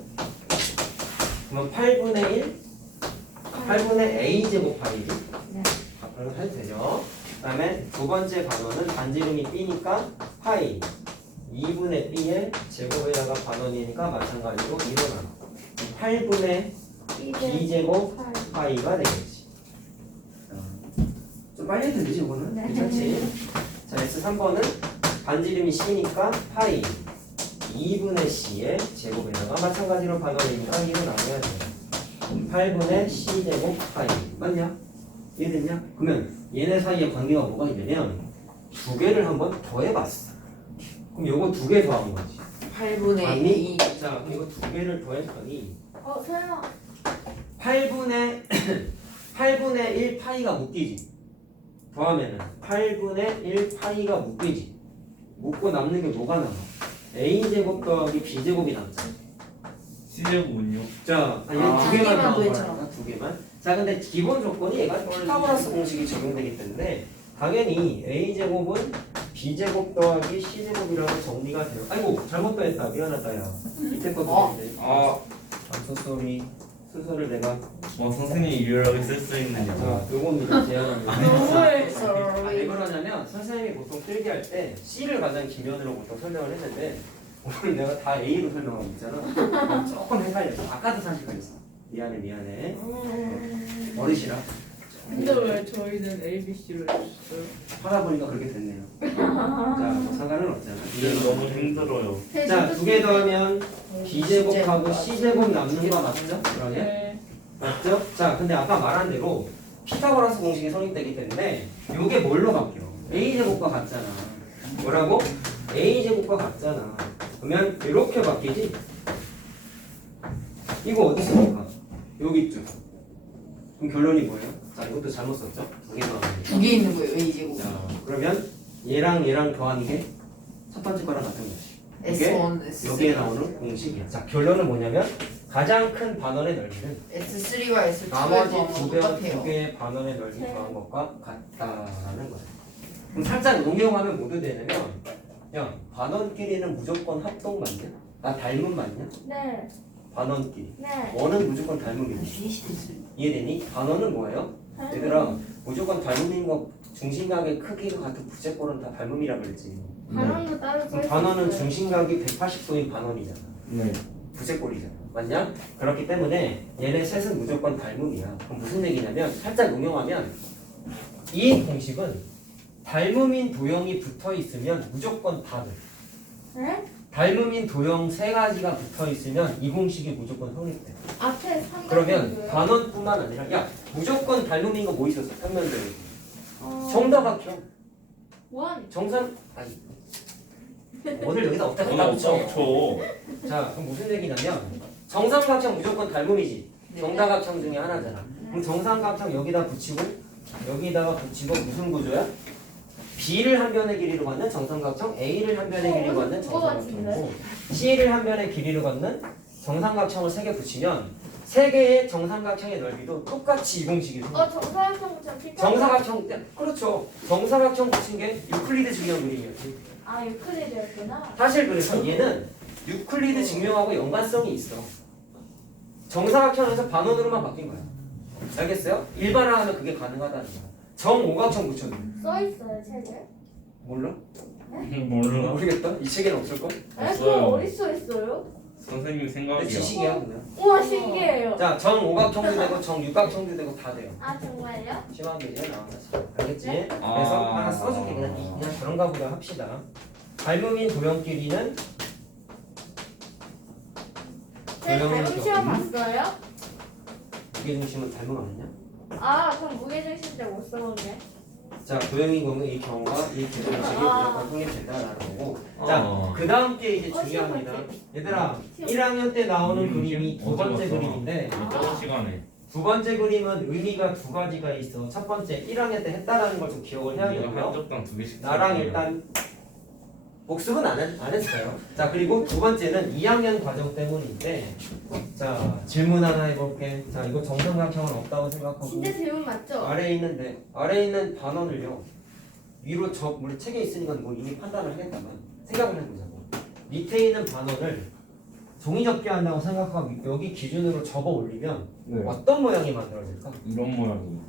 그러면 8분의 1 8분의 A 제곱 파이지. 네. 그럼 해도 되죠. 그 다음에 두 번째 반원은 반지름이 B니까 파이 2분의 B의 제곱에다가 반원이니까 마찬가지로 2로 나눠 8분의 B 제곱 파이가 되겠지. 좀 빨리 해도 되지 이거는? 네. 괜찮지? 자, S3번은 반지름이 C니까 파이 2분의 C의 제곱에다가 마찬가지로 반원이니까 2로 나눠야 돼. 8분의 C 제곱 파이 맞냐? 이해됐냐? 그러면 얘네 사이의 관계가 뭐가 있냐면 두 개를 한번 더해봤어. 그럼 요거 두 개 더한 거지. 8분의 아니, 2. 자, 이거 두 개를 더했더니 설마 8분의 1 파이가 묶이지. 더하면은 8분의 1 파이가 묶이지. 묶고 남는 게 뭐가 남아? A 제곱 더하기 B 제곱이 남잖아. C제곱은요? 자, 아, 얘두 개만 개만 나온 더했잖아. 거야. 두 개만. 자, 근데 기본 조건이 얘가 피타고라스 공식이 적용되기 때문에 당연히 A 제곱은 B 제곱 더하기 C 제곱이라고 정리가 돼요. 아이고, 잘못 더했다. 미안하다 야. 밑에 거 더했네. 아, I'm so sorry. 순서를 내가 선생님이 유일하게 쓸 수 있는 자, 영어. 요겁니다. 제안합니다. Sorry. 왜 그러냐면 선생님이 보통 필기할 때 C를 가장 기면으로 보통 설명을 했는데 오늘 내가 다 A로 설명하고 있잖아. 조금 헷갈렸어. 아까도 사실 그랬어. 미안해. 어르시라. 근데 왜 저희는 ABC로 해줬어요? 하다 보니까 그렇게 됐네요. 자, 뭐 상관은 없잖아. 이게 너무 힘들어요. 자, 두 개 더하면 B제곱하고 C제곱 남는 거 맞죠? 그러면? 네. 맞죠? 자, 근데 아까 말한 대로 피타고라스 공식이 성립되기 때문에 이게 뭘로 바뀌어? A제곱과 같잖아. 뭐라고? A제곱과 같잖아. 그러면 이렇게 바뀌지? 이거 어디 있습니까? 여기 있죠. 그럼 결론이 뭐예요? 자, 이것도 잘못 썼죠? 두 개 더하는 게. 2개 있는 거예요, A 제곱. 자, 그러면 얘랑 더하는 게 첫 번째 거랑 같은 거지. 이게 S1, S3. 여기에 나오는 공식이야. 자, 결론은 뭐냐면 가장 큰 반원의 넓이는 S3와 S2의 나머지 더하면 두 똑같아요. 개의 반원의 넓이 더한 것과 같다라는 거야. 그럼 살짝 응용하면 뭐 되냐면 야, 반원끼리는 무조건 합동 맞냐? 나 닮음 맞냐? 네. 반원끼리. 네. 원은 무조건 닮음이지. 이해되니? 반원은 뭐예요? 얘들아, 무조건 닮음인 거 중심각의 크기가 같은 부채꼴은 다 닮음이라 그랬지. 반원도 따로 그럼 반원은 중심각이 180도인 반원이잖아. 네. 부채꼴이잖아. 맞냐? 그렇기 때문에 얘네 셋은 무조건 닮음이야. 그럼 무슨 얘기냐면 살짝 응용하면 이 공식은 닮음인 도형이 붙어 있으면 무조건 답은 네? 닮음인 도형 세 가지가 붙어 있으면 이 공식이 무조건 성립돼. 앞에 삼각형 그러면 뭐예요? 반원뿐만 아니라 야 무조건 닮음인 거 뭐 있었어? 평면도형. 어, 정다각형. 원. 정상 아니 오늘 여기다 없다 저는 갖다 붙여. 없죠. 자 그럼 무슨 얘기냐면 정삼각형 무조건 닮음이지. 네. 정다각형 중에 하나잖아. 그럼 정삼각형 여기다 붙이고 여기다가 붙이고 무슨 구조야? B를 한 변의 길이로 갖는 정삼각형, A를 한 변의 길이로 갖는 그거 같은데? 정삼각형이고 C를 한 변의 길이로 갖는 정삼각형을 세 개 붙이면 세 개의 정삼각형의 넓이도 똑같이 이 공식이 생겨. 정사각형처럼 피타. 정사각형 그렇죠. 정사각형 붙인 게 유클리드 증명 그림이었지. 아 유클리드였구나. 사실 그래서 얘는 유클리드 증명하고 연관성이 있어. 정사각형에서 반원으로만 바뀐 거야. 알겠어요? 일반화하면 그게 가능하다는 거야. 정오각형 붙여도 써 있어요 책에. 몰라? 몰라. 모르겠다. 이 책에는 없을걸? 에? 그거 없어요. 어디 써 있어요? 선생님 근데 생각이야. 지식이야 그냥. 우와 신기해요. 자, 정오각형도 되고 정육각형도 되고 다 돼요. 아 정말요? 심한 게 이제 나와서 알겠지? 네? 그래서 아. 하나 써줄게. 그냥 그런가 보다 합시다. 닮음인 도형끼리는 제 닮음 시험 봤어요? 무게중심은 닮음 아니냐? 아 그럼 무게중심 때 못 써보네. 자, 도형인 경우 이 경우가 이 개정식이 무조건 성립된다라는 거고. 자, 어. 그 다음 게 이제 시험 중요합니다. 봤지? 얘들아, 1학년 때 나오는 그림이 두 번째 어제 봤어. 그림인데 저번 시간에 두 번째 그림은 의미가 두 가지가 있어. 첫 번째, 1학년 때 했다라는 걸 좀 기억을 해야 우리가 되고요. 한 적당 2개씩. 나랑 일단 복습은 안 했어요. 자, 그리고 두 번째는 2학년 과정 때문인데 자, 질문 하나 해볼게. 자, 이거 정삼각형은 없다고 생각하고 진짜 질문 맞죠? 아래에 있는 반원을요 위로 우리 책에 있으니까 뭐 이미 판단을 하겠다만 생각을 해보자고. 밑에 있는 반원을 종이 접기 한다고 생각하고 여기 기준으로 접어 올리면 네. 어떤 모양이 만들어질까? 이런 모양이.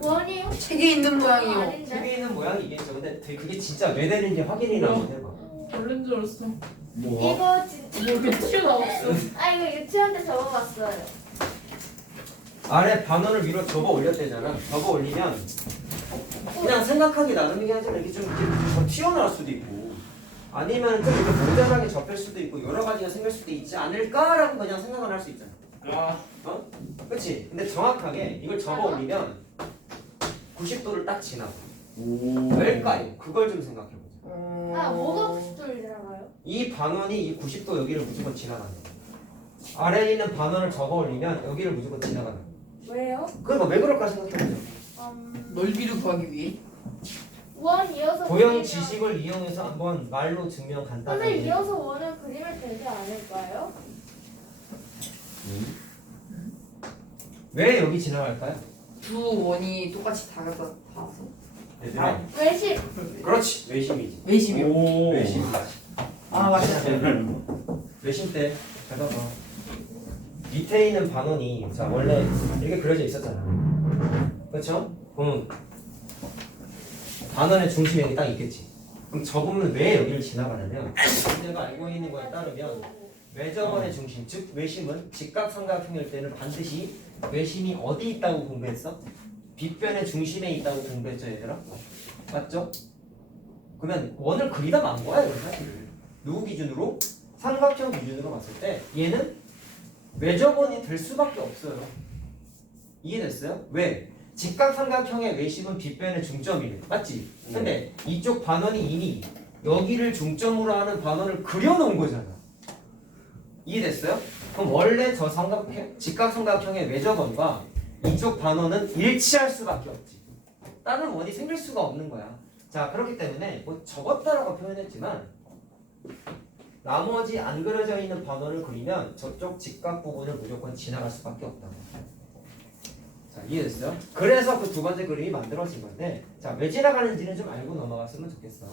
원이 책에 있는 모양이요. 아닌데? 책에 있는 모양이겠죠. 근데 그게 진짜 왜 되는지 확인이나 한번 해봐. 원래인 줄 알았어. 뭐? 이거 진짜 뭐 이렇게 튀어나왔어. 아 이거 유치원 때 적어봤어요. 아래 반원을 위로 접어 올렸대잖아. 접어 올리면 그냥 생각하기 나름이긴 하지만 이게 좀 이렇게 더 튀어나올 수도 있고 아니면 좀 이렇게 모자라게 접힐 수도 있고 여러 가지가 생길 수도 있지 않을까라고 그냥 생각을 할 수 있잖아. 아, 그렇지? 근데 정확하게 이걸 접어 올리면 90도를 딱 지나가. 오. 왜일까요? 그걸 좀 생각해보자. 아 뭐가 90도를 들어가요? 이 반원이 이 90도 여기를 무조건 지나가는 거야. 아래에 있는 반원을 접어 올리면 여기를 무조건 지나가는 거야. 왜요? 그러니까 왜 그럴까 생각해보자. 넓이를 구하기 위해. 원 이어서 도형 그리면- 지식을 이용해서 한번 말로 증명 선생님 간단하게. 이어서 원을 그리면 되지 않을까요? 왜 여기 지나갈까요? 두 원이 똑같이 닿아서. 얘들아. 외식. 그렇지. 외심이지. 외심이요. 오. 외심. 아 맞다. 외심 때 잘 봐봐. 밑에 있는 반원이 자 원래 이렇게 그려져 있었잖아. 그렇죠? 그럼 반원의 중심이 여기 딱 있겠지. 그럼 접으면 왜 여기를 지나가냐면 내가 알고 있는 거에 따르면 외접원의 중심, 즉 외심은 직각삼각형일 때는 반드시 외심이 어디 있다고 공부했어? 빗변의 중심에 있다고 공부했죠, 얘들아? 맞죠? 그러면 원을 그리다 만 거야, 이건 사실. 누구 기준으로? 삼각형 기준으로 봤을 때 얘는 외접원이 될 수밖에 없어요. 이해됐어요? 왜? 직각삼각형의 외심은 빗변의 중점이래. 맞지? 근데 이쪽 반원이 이미 여기를 중점으로 하는 반원을 그려놓은 거잖아. 이해됐어요? 그럼 원래 저 직각삼각형의 외접원과 이쪽 반원은 일치할 수밖에 없지. 다른 원이 생길 수가 없는 거야. 자, 그렇기 때문에 뭐 접었다라고 표현했지만 나머지 안 그려져 있는 반원을 그리면 저쪽 직각 부분을 무조건 지나갈 수밖에 없다고. 자, 이해됐어요? 그래서 그 두 번째 그림이 만들어진 건데, 자, 왜 지나가는지는 좀 알고 넘어갔으면 좋겠어.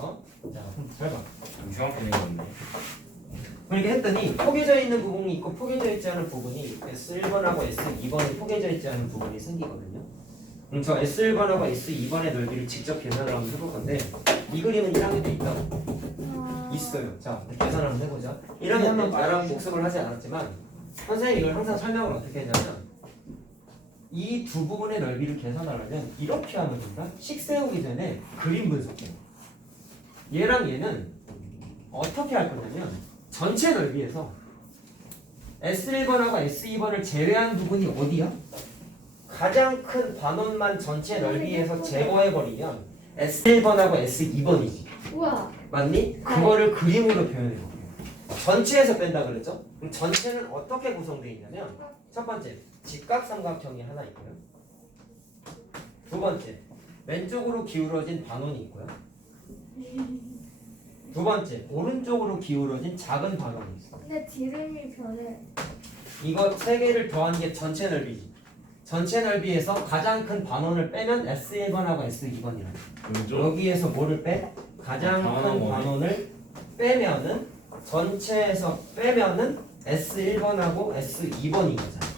자, 그럼 잘 봐. 이상하게 생겼네. 그렇게 했더니 포개져 있는 부분이 있고 포개져 있지 않은 부분이 S1번하고 S2번에 포개져 있지 않은 부분이 생기거든요. 그럼 저 S1번하고 S2번의 넓이를 직접 계산을 한번 해볼 건데 이 그림은 1학년 때 있다고? 있어요. 자, 계산 한번 해보자. 1학년 때 나랑 복습을 하지 않았지만 선생님이 이걸 항상 설명을 어떻게 했냐면 이 두 부분의 넓이를 계산하려면 이렇게 하면 된다. 식 세우기 전에 그림 분석해. 얘랑 얘는 어떻게 할 거냐면 전체 넓이에서 S1번하고 S2번을 제외한 부분이 어디야? 가장 큰 반원만 전체 넓이에서 제거해버리면 S1번하고 S2번이지. 우와. 맞니? 그거를 그림으로 표현해 볼게요. 전체에서 뺀다 그랬죠? 그럼 전체는 어떻게 구성되어 있냐면 첫 번째, 직각삼각형이 하나 있고요. 두 번째, 왼쪽으로 기울어진 반원이 있고요. 두 번째, 오른쪽으로 기울어진 작은 반원이 있어요. 근데 지름이 변해. 이거 세 개를 더한 게 전체 넓이지. 전체 넓이에서 가장 큰 반원을 빼면 S1번하고 S2번이라. 왼쪽? 여기에서 뭐를 빼? 가장 큰 반원을 빼면은 전체에서 빼면은 S1번하고 S2번인 거잖아.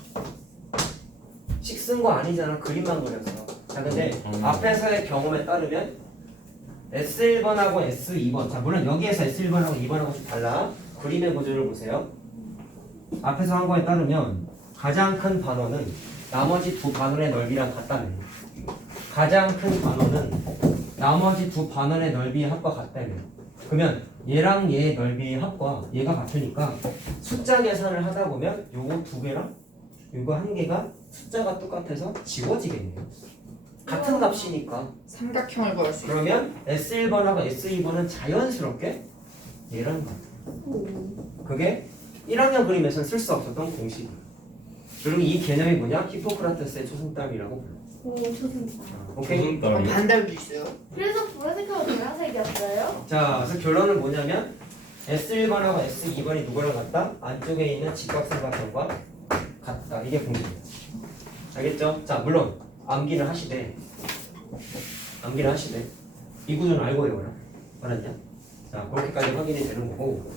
식 쓴 거 아니잖아. 그림만 그렸어. 자, 근데 앞에서의 경험에 따르면 S1번하고 S2번. 자, 물론 여기에서 S1번하고 2번하고 좀 달라. 그림의 구조를 보세요. 앞에서 한 거에 따르면 가장 큰 반원은 나머지 두 반원의 넓이랑 같다며. 가장 큰 반원은 나머지 두 반원의 넓이의 합과 같다며. 그러면 얘랑 얘의 넓이의 합과 얘가 같으니까 숫자 계산을 하다 보면 요거 두 개랑 요거 한 개가 숫자가 똑같아서 지워지겠네요. 같은 값이니까. 삼각형을 구할 수 있어요. 그러면 S1번하고 S2번은 자연스럽게 얘랑 같아. 그게 1학년 그림에서는 쓸 수 없었던 공식이에요. 그리고 이 개념이 뭐냐? 히포크라테스의 초승달이라고 불러. 오, 좋습니다. 오케이? 무슨 딸이? 반달도 있어요. 그래서 보라색하고 노란색이었어요? 자, 그래서 결론은 뭐냐면 S1번하고 S2번이 누구랑 같다? 안쪽에 있는 직각삼각형과 같다. 이게 공식이에요. 알겠죠? 자, 물론 암기를 하시되 이 구조는 알고 외워라. 알았냐? 자, 그렇게까지 확인이 되는 거고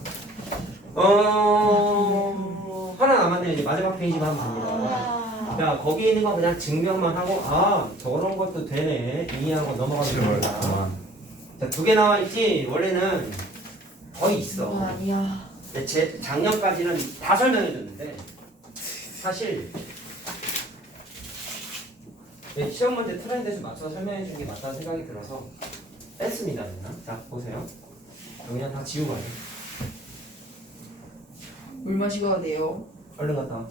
하나 남았네요. 이제 마지막 페이지만 하면 됩니다. 와. 자, 거기 있는 거 그냥 증명만 하고 아, 저런 것도 되네. 이해하고 넘어가면 됩니다. 자, 두 개 나와 있지. 원래는 더 있어. 아니야. 근데 제 작년까지는 다 설명해 줬는데 사실 시험 문제 트렌드에 맞춰서 설명해 주는 게 맞다는 생각이 들어서 뺐습니다. 그냥. 자, 보세요. 그냥 다 지우고 가요. 물 마시고 가네요. 얼른 갔다 와.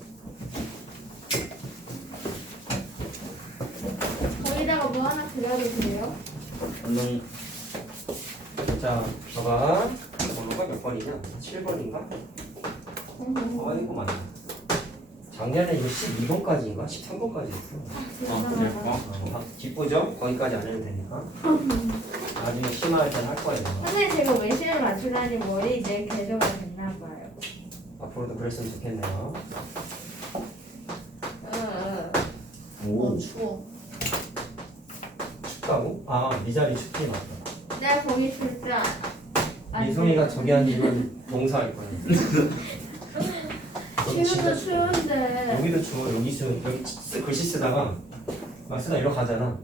거기다가 뭐 하나 그려도 돼요? 얼른. 자, 저가 번호가 몇 번이냐? 7번인가? 아이고 많네. 작년에 이거 12번까지인가? 13번까지 했어. 기쁘죠? 거기까지 안 해도 되니까. 나중에 심화할 때는 할 거예요. 선생님 제가 외신을 맞추다니 머리 이제 개조가 됐나 봐요. 앞으로도 그랬으면 좋겠네요. 오. 추워. 춥다고? 아, 네 자리 춥지 맞다. 내가 거기 있을 줄 미송이가 저기 앉으면 봉사할 거야. 지금도 추운데. 여기도 추워. 여기 글씨 쓰다가 막 쓰다 이리로 가잖아.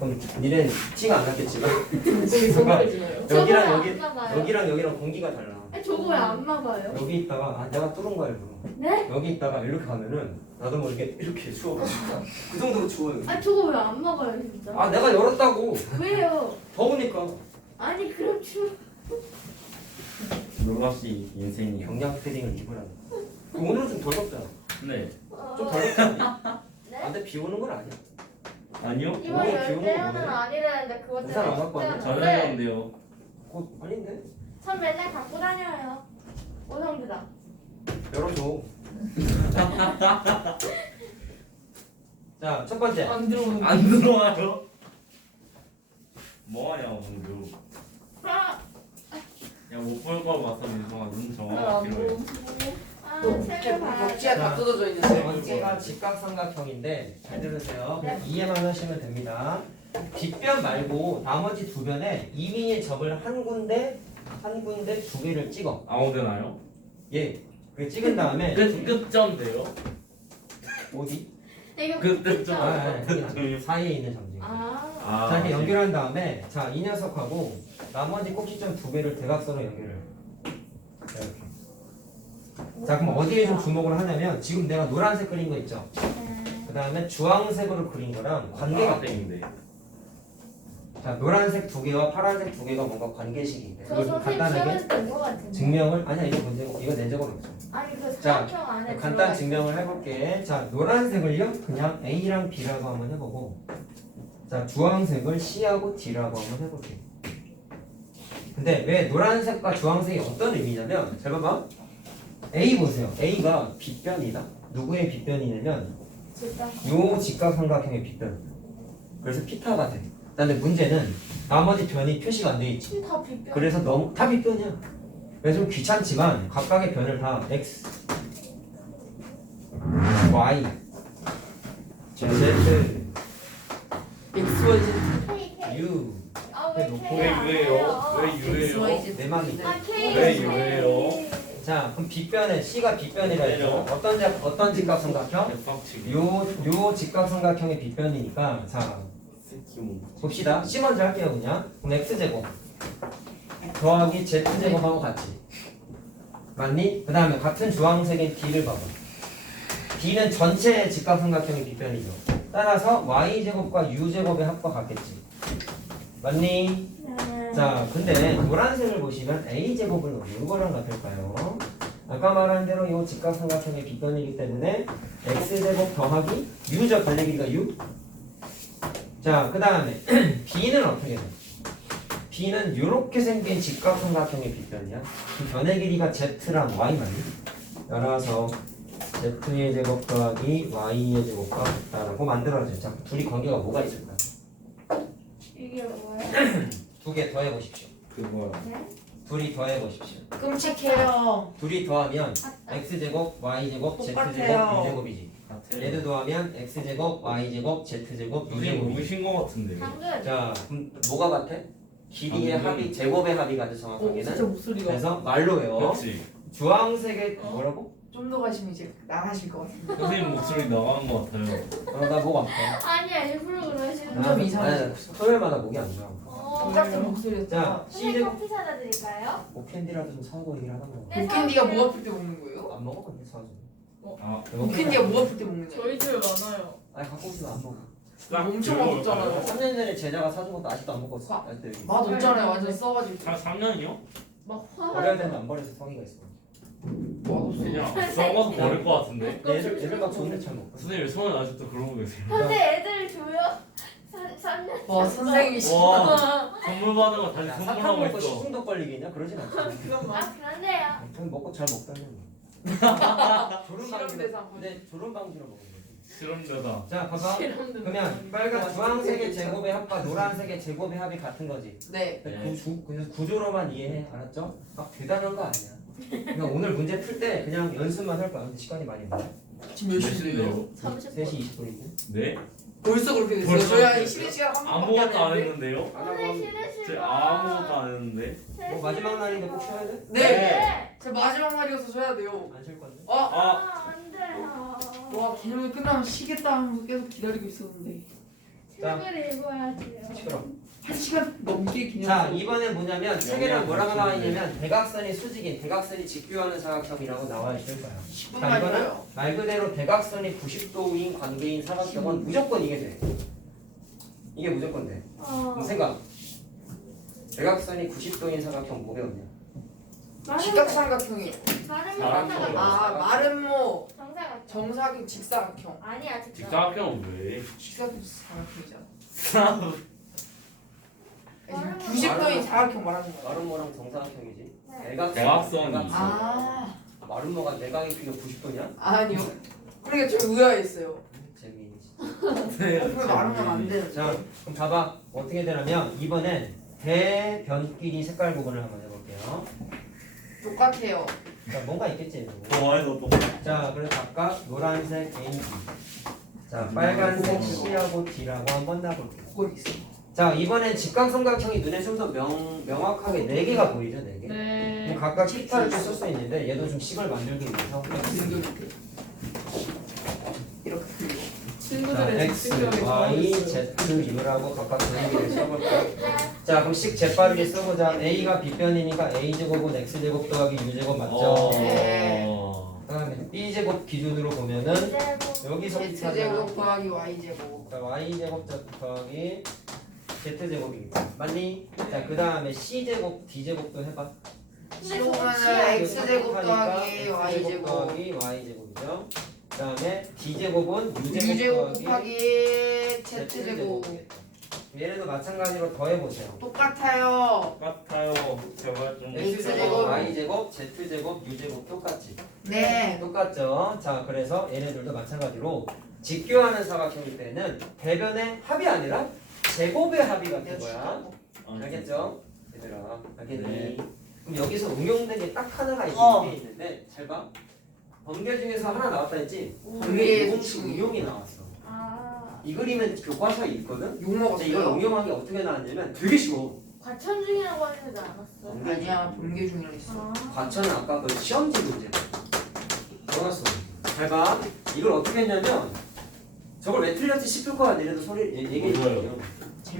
그럼 니넨 티가 안 났겠지만 거기 소금해지나요? 여기랑 여기랑 공기가 달라. 저거 왜 안 막아요? 여기 있다가 아 내가 뚫은 거야 일부러. 네? 여기 있다가 이렇게 가면은 나도 모르게 이렇게 추워가지고 그 정도로 추워요. 저거 왜 안 막아요 진짜? 아 내가 열었다고. 왜요? 더우니까. 아니 그럼 추워. 로라씨 인생이 경량 패딩을 입으라고. 오늘은 좀 덜 덥잖아. 네. 좀 덜 덥잖아. 네? 근데 비 오는 건 아니야. 아니요? 이번 오늘 비 오는 거 열대야는 뭐예요? 아니라는데 그것 우산 안 때문에 갖고 왔네? 춥잖아. 저녁 건데요. 곧 아닌데? 전 맨날 갖고 다녀요. 오성주다. 열어줘. 자, 첫 번째. 안 들어오는 거. 안 들어와요? 뭐하냐 공주. 아, 야못 볼 거 봐서 민성아 눈 안 정확히 필요해. 들어오는 책을 봐야 벽지가 다 뜯어져 두 있는데. 번째가 직각삼각형인데 잘 들으세요. 그냥 이해만 하시면 됩니다. 뒷변 말고 나머지 두 변에 이미의 점을 한 군데 두 개를 찍어. 아무 데나요? 예. 그 찍은 다음에 끝점 돼요? 어디? 이거 끝점. 거기 사이에 있는 점지. 아, 자, 이렇게 연결한 다음에 자, 이 녀석하고 나머지 꼭지점 두 개를 대각선으로 연결해요. 이렇게. 자, 그럼 어디에 좀 주목을 하냐면 지금 내가 노란색 그린 거 있죠? 그 다음에 주황색으로 그린 거랑 관계가 땡인데. 자, 노란색 두 개와 파란색 두 개가 뭔가 관계식인데 저 이걸 선생님 간단하게 시험에서 낸거 같은데. 증명을 아니야 이거 문제고 이거 낸 적은 없어. 아니 그 자, 사각형 안에 간단 들어가 증명을 해볼게. 자, 노란색을요 그냥 A랑 B라고 한번 해보고, 자, 주황색을 C하고 D라고 한번 해볼게. 근데 왜 노란색과 주황색이 어떤 의미냐면, 잘 봐봐. A 보세요. A가 빗변이다. 누구의 빗변이냐면 진짜. 요 직각삼각형의 빗변. 그래서 피타가 돼. 근데 문제는 나머지 변이 표시가 안 돼 있지. 지금 다 비벼. 그래서 너무 다 빗변이야. 그래서 좀 귀찮지만 각각의 변을 다 x, y, z, XYZ K K. u. 아왜 놓고 K 안 왜요? 해요? 왜 유예요? XYZ 내 맘이. 아 K. 왜 유예요? 자, 그럼 빗변에 C가 빗변이라 했죠. 어떤 직각삼각형? 대박치기. 요 직각삼각형의 빗변이니까, 자 봅시다. C 먼저 할게요 그냥. 그럼 x제곱 더하기 z제곱하고 같이 맞니? 그 다음에 같은 주황색인 D를 봐봐. D는 전체 직각삼각형의 빗변이죠. 따라서 y제곱과 u제곱의 합과 같겠지. 맞니? 네. 자, 근데 노란색을 보시면 a제곱은 누구랑 같을까요? 아까 말한 대로 이 직각삼각형의 빗변이기 때문에 x제곱 더하기 u죠. 변의 길이가 u. 자, 그 다음에 b는 어떻게 돼? b는 이렇게 생긴 직각삼각형의 빗변이야. 그 변의 길이가 z랑 y 맞니? 따라서 z의 제곱 더하기 y의 제곱과 같다라고 만들어져. 자, 둘이 관계가 뭐가 있을까? 이게 뭐예요? 두 개 더해 보십시오. 그 뭐야? 네? 둘이 더해 보십시오. 끔찍해요. 둘이 더하면 x제곱 y제곱 z제곱 똑같아요. u제곱이지. 같아요. 얘도 더하면 x제곱 y제곱 z제곱 선생님 u제곱이지. 모이신 거 같은데. 당근. 자, 그럼 뭐가 같아? 길이의 합이 제곱의 합이 같아 진짜 정확하게는. 목소리가 그래서 말로 외워. 그렇지. 주황색의 뭐라고? 좀 더 가시면 이제 나가실 것 같은데. 선생님 목소리 나가는 거 같아요. 나목 아파. 아니야 일부러 그러시는 좀 거. 이상해. 토요일마다 목이 안 좋아. 똑같은 목소리였죠. 자, 선생님 C제곱 커피 사다 드릴까요? 목캔디라도 좀 사고 얘기를 하던 거. 네. 목캔디가 목 아플 때 먹는 거예요? 안 먹어 근데 사줘. 아, 목캔디가 목 아플 때 먹는 거예요? 저희 집에 많아요. 아니 갖고 오지면 안 먹어. 엄청 맛없잖아요. 3년 전에 제자가 사준 것도 아직도 안 먹었어. 아직도 여기. 맛 없잖아요. 완전 써가지고. 3년이요? 막 어려야 되는데 안 버려서 성의가 있어. 맛없어. 그냥 썩어서 버릴 거 같은데. 얘들 막 좋은데 잘 먹고. 선생님 손을 아직도 그러고 계세요. 근데 애들 줘요? 3년. 와 선생님이 진짜. 와, 선물 받은 거 다시 야, 사탕 선물하고 먹고 있어. 식중독 걸리겠냐? 그러진 않잖아. 그건 맛. 아 그런데요. 좀 먹고 잘 먹다니. 조른 실험 방지로. 대상. 근데 조른 방지로 먹는 거지. 실험자다. 자, 봐봐. 그러면 빨간 주황색의 제곱의 합과 노란색의 제곱의 합이 같은 거지. 네. 그래서 구조로만 이해해. 알았죠? 막 대단한 거 아니야. 그냥 오늘 문제 풀 때 그냥 연습만 할 거야. 근데 시간이 많이 없네. 지금 몇 시인데요? 3시 20분이고. 네? 벌써 그렇게 됐어요? 벌써 저희 한 그렇게 쉬는 시간 한 번밖에 아무것도 안 안 했는데. 했는데요? 안 하고 오늘 하면 쉬는 제 시간. 아무것도 안 했는데. 뭐 마지막 날인데 꼭 쉬어야 돼? 네. 제 마지막 날이어서 쉬어야 돼요. 안 쉴 건데. 아. 아, 안 돼요. 와 개념이 끝나면 쉬겠다 하면서 계속 기다리고 있었는데 책을 읽어야지요. 시끄러. 1시간 넘게 기념. 자, 이번에 뭐냐면 책에는 뭐라고 나와 있냐면 대각선이 수직인 대각선이 직교하는 사각형이라고 나와 있을 거야. 10분 자, 이거는 만이에요. 말 그대로 대각선이 90도인 관계인 사각형은 무조건 이게 돼. 이게 무조건 돼. 생각. 대각선이 90도인 사각형 뭐 배웠냐? 직각삼각형이. 마른 사각형. 아 마름모 정사각. 정사각 직사각형. 아니야 직사. 직사각형은 왜? 직사각형이잖아. 90도인 사각형 말하는 거야. 마름모랑 정사각형이지. 네. 대각선이. 아 마름모가 내각의 크기가 90도냐? 아니요. 그러니까 저 의아했어요. 재미있지. 그걸 말하면 안 되는데. 자, 그럼 봐봐. 어떻게 되냐면 이번엔 대변끼리 색깔 구분을 한번 해볼게요. 똑같아요. 자, 뭔가 있겠지. 좋아해서 또. 자, 그래서 각각 노란색 A, B. 자, 빨간색 C하고 D라고 한번 놔볼게요. 그건 있어. 자, 이번엔 직각삼각형이 눈에 좀 더 명확하게 4개가 보이죠, 4개? 네. 그럼 각각 P타를 좀 쓸 수 있는데 얘도 좀 식을 만들기 위해서 이렇게 이렇게 그리고 자, 친구들의 X, 집중력이 Y, 좋아졌어요. Z, U라고 각각 분위기를 써볼게요. 자, 그럼 식 재빠르게 써보자. A가 B변이니까 A제곱은 X제곱 더하기 U제곱 맞죠? 네. 그다음에 B제곱 기준으로 보면은 여기서 Z제곱 더하기 Y제곱. Y제곱 더하기 Z제곱이겠다. 맞니? 자, 그 다음에 C제곱, D제곱도 해봐. C제곱은 X제곱 더하기 X제곱 Y제곱. 더하기 Y제곱이죠. 그 다음에 D제곱은 U제곱 U제곱 곱하기 더하기 Z제곱. 얘네도 마찬가지로 더해보세요. 똑같아요. 같아요. 제발 좀. X제곱. Y제곱, Z제곱, U제곱 똑같지? 네. 똑같죠? 자, 그래서 얘네들도 마찬가지로 직교하는 사각형일 때는 대변의 합이 아니라 제곱의 합이 같은 거야. 알겠죠? 얘들아, 알겠니? 네. 그럼 여기서 응용된 게 딱 하나가 이게 있는데 잘 봐. 번개 중에서 하나 나왔다 했지? 번개 유공식 응용이 나왔어. 아, 이 그림은 교과서에 있거든? 욕 근데 이걸 먹었어요. 응용한 게 어떻게 나왔냐면 되게 쉬워. 과천 중이라고 하지 않았어? 아니야, 번개 중이라 했어. 아, 과천은 아까 그 시험지 문제. 적었어. 잘 봐. 이걸 어떻게 했냐면 저걸 왜 틀렸지 싶을 거야. 얘네도 소리 얘기해 줄게요.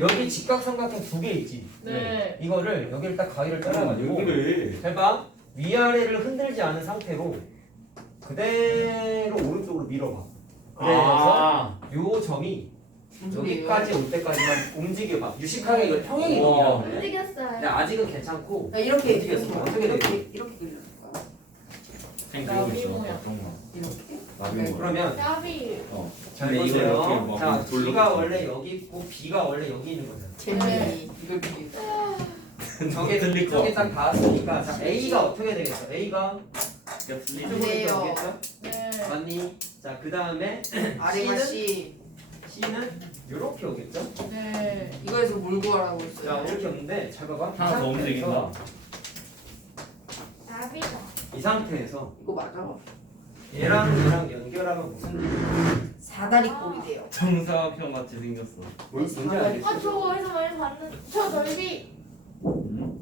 여기 직각삼각형 두 개 있지. 네. 이거를 여기를 딱 가위를 잘라가지고 여기를. 잘 봐. 위아래를 흔들지 않은 상태로 그대로 오른쪽으로 밀어봐. 그래서 요 점이 여기까지 올 때까지만 움직여봐. 유식하게 이걸 평행 이동이라고 그래. 근데 움직였어요. 아직은 괜찮고 야, 이렇게 움직였어. 어떻게 되지? 이렇게 그리는 거야. 나비 모양. 이렇게? 나비 네. 모양. 그러면 나비. 잘 근데 이거 이렇게 보세요. 막 자, 돌려 B가 놓고. 원래 여기 있고 B가 원래 여기 있는 거잖아. 재미. 이걸 비교. 저게 틀릴 것 저게 딱 같아. 닿았으니까 자 A가 어떻게 되겠어? A가 이쪽으로 네요. 오겠죠? 네. 맞니? 자, 그 다음에 아래가 C. C는 이렇게 오겠죠? 네. 이거에서 뭘 구하라고 자, 했어요? 이렇게 오는데 잘 봐봐. 이 하나 더 상태에서 움직인다. 나비가. 이 상태에서 이거 맞아. 얘랑 연결하면 무슨 일이 사다리 꼴이 돼요. 정사각형 같이 생겼어. 뭔지 알겠어? 아, 저거에서 많이 봤는 저 넓이.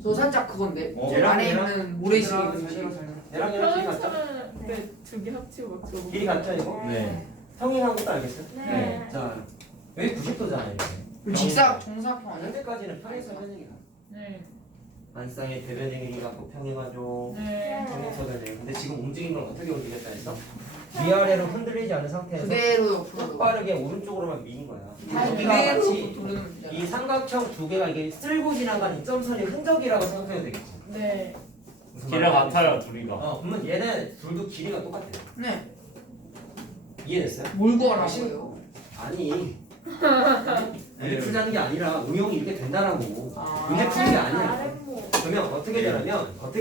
저 살짝 그건데. 얘랑 안에 얘랑 있는 모래시계 얘랑 같은 거. 얘랑 얘랑 길이 같죠? 편차는 두 개 합치고 막 저거. 길이 같죠 이거? 네. 평행한 것도 알겠어요? 네. 자, 여기 90도잖아요 이렇게. 그럼 직사 정사각형 아니야? 현재까지는 평행선 현행이다. 네. 안쌍의 대변의 길이가 평행하죠. 네. 평행선이네. 근데 지금 움직인 걸 어떻게 움직였다 했어? 위아래로 흔들리지 않은 상태에서 그대로 옆으로. 똑바르게 오른쪽으로만 미는 거야. 다 여기가 그대로 마치 도는 문제야. 이 삼각형 두 개가 이게 쓸고 지나간 이 점선의 흔적이라고 생각해도 되겠지. 네. 무슨 길이가 말인지. 같아요 둘이가. 그러면 얘네 둘도 길이가 똑같아. 네. 이해됐어요? 뭘 구하라고요? 아니. 이렇게 풀자는 게 아니라 응용이 이렇게 된다라고. 아. 문제 푸는 게 아니야. 아랫목. 그러면 어떻게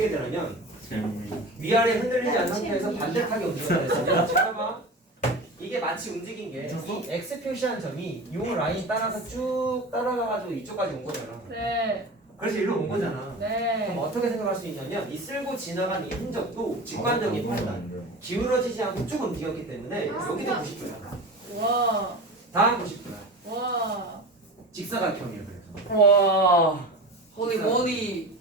되냐면 재미. 위아래 흔들리지 않은 상태에서 반듯하게 움직였다 했으면 잠깐만. 이게 마치 움직인 게 이 X 표시한 점이 이 라인 따라서 쭉 따라가가지고 이쪽까지 온 거잖아. 네. 그래서 이리로 온 거잖아. 네. 그럼 어떻게 생각할 수 있냐면 이 쓸고 지나간 이 흔적도 직관적인 판단. 기울어지지 않고 쭉 움직였기 때문에 여기도 90도야. 와. 다 90도야. 와. 직사각형이에요 그래서. 와. holy moly.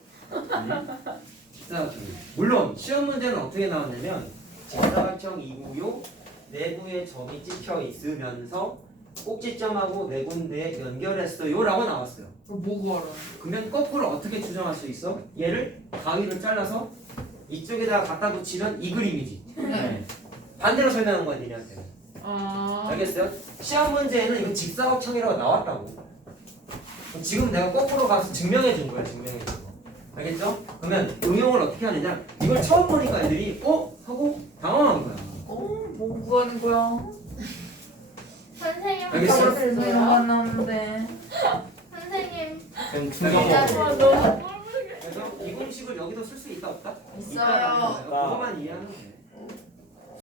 직사각형. 물론 시험 문제는 어떻게 나왔냐면 직사각형 이구요 내부에 점이 찍혀 있으면서 꼭지점하고 네 군데에 연결했어요라고 나왔어요. 그럼 뭐 구하라? 그러면 거꾸로 어떻게 추정할 수 있어? 얘를 가위를 잘라서 이쪽에다가 갖다 붙이면 이 그림이지. 네. 반대로 설명한 거야 니네한테. 아. 알겠어요? 시험 문제에는 이거 직사각형이라고 나왔다고. 그럼 지금 내가 거꾸로 가서 증명해 준 거야 증명해 준 거. 알겠죠? 그러면 응용을 어떻게 하느냐? 이걸 처음 보니까 애들이 하고 당황한 거야. 뭐 구하는 거야? 선생님 알겠어요? 보여주세요. 나왔는데. 선생님. 그럼 충격. 충격. 너무 그래서 이 공식을 여기도 쓸 수 있다 없다? 있어요. 그거만 이해하면 돼.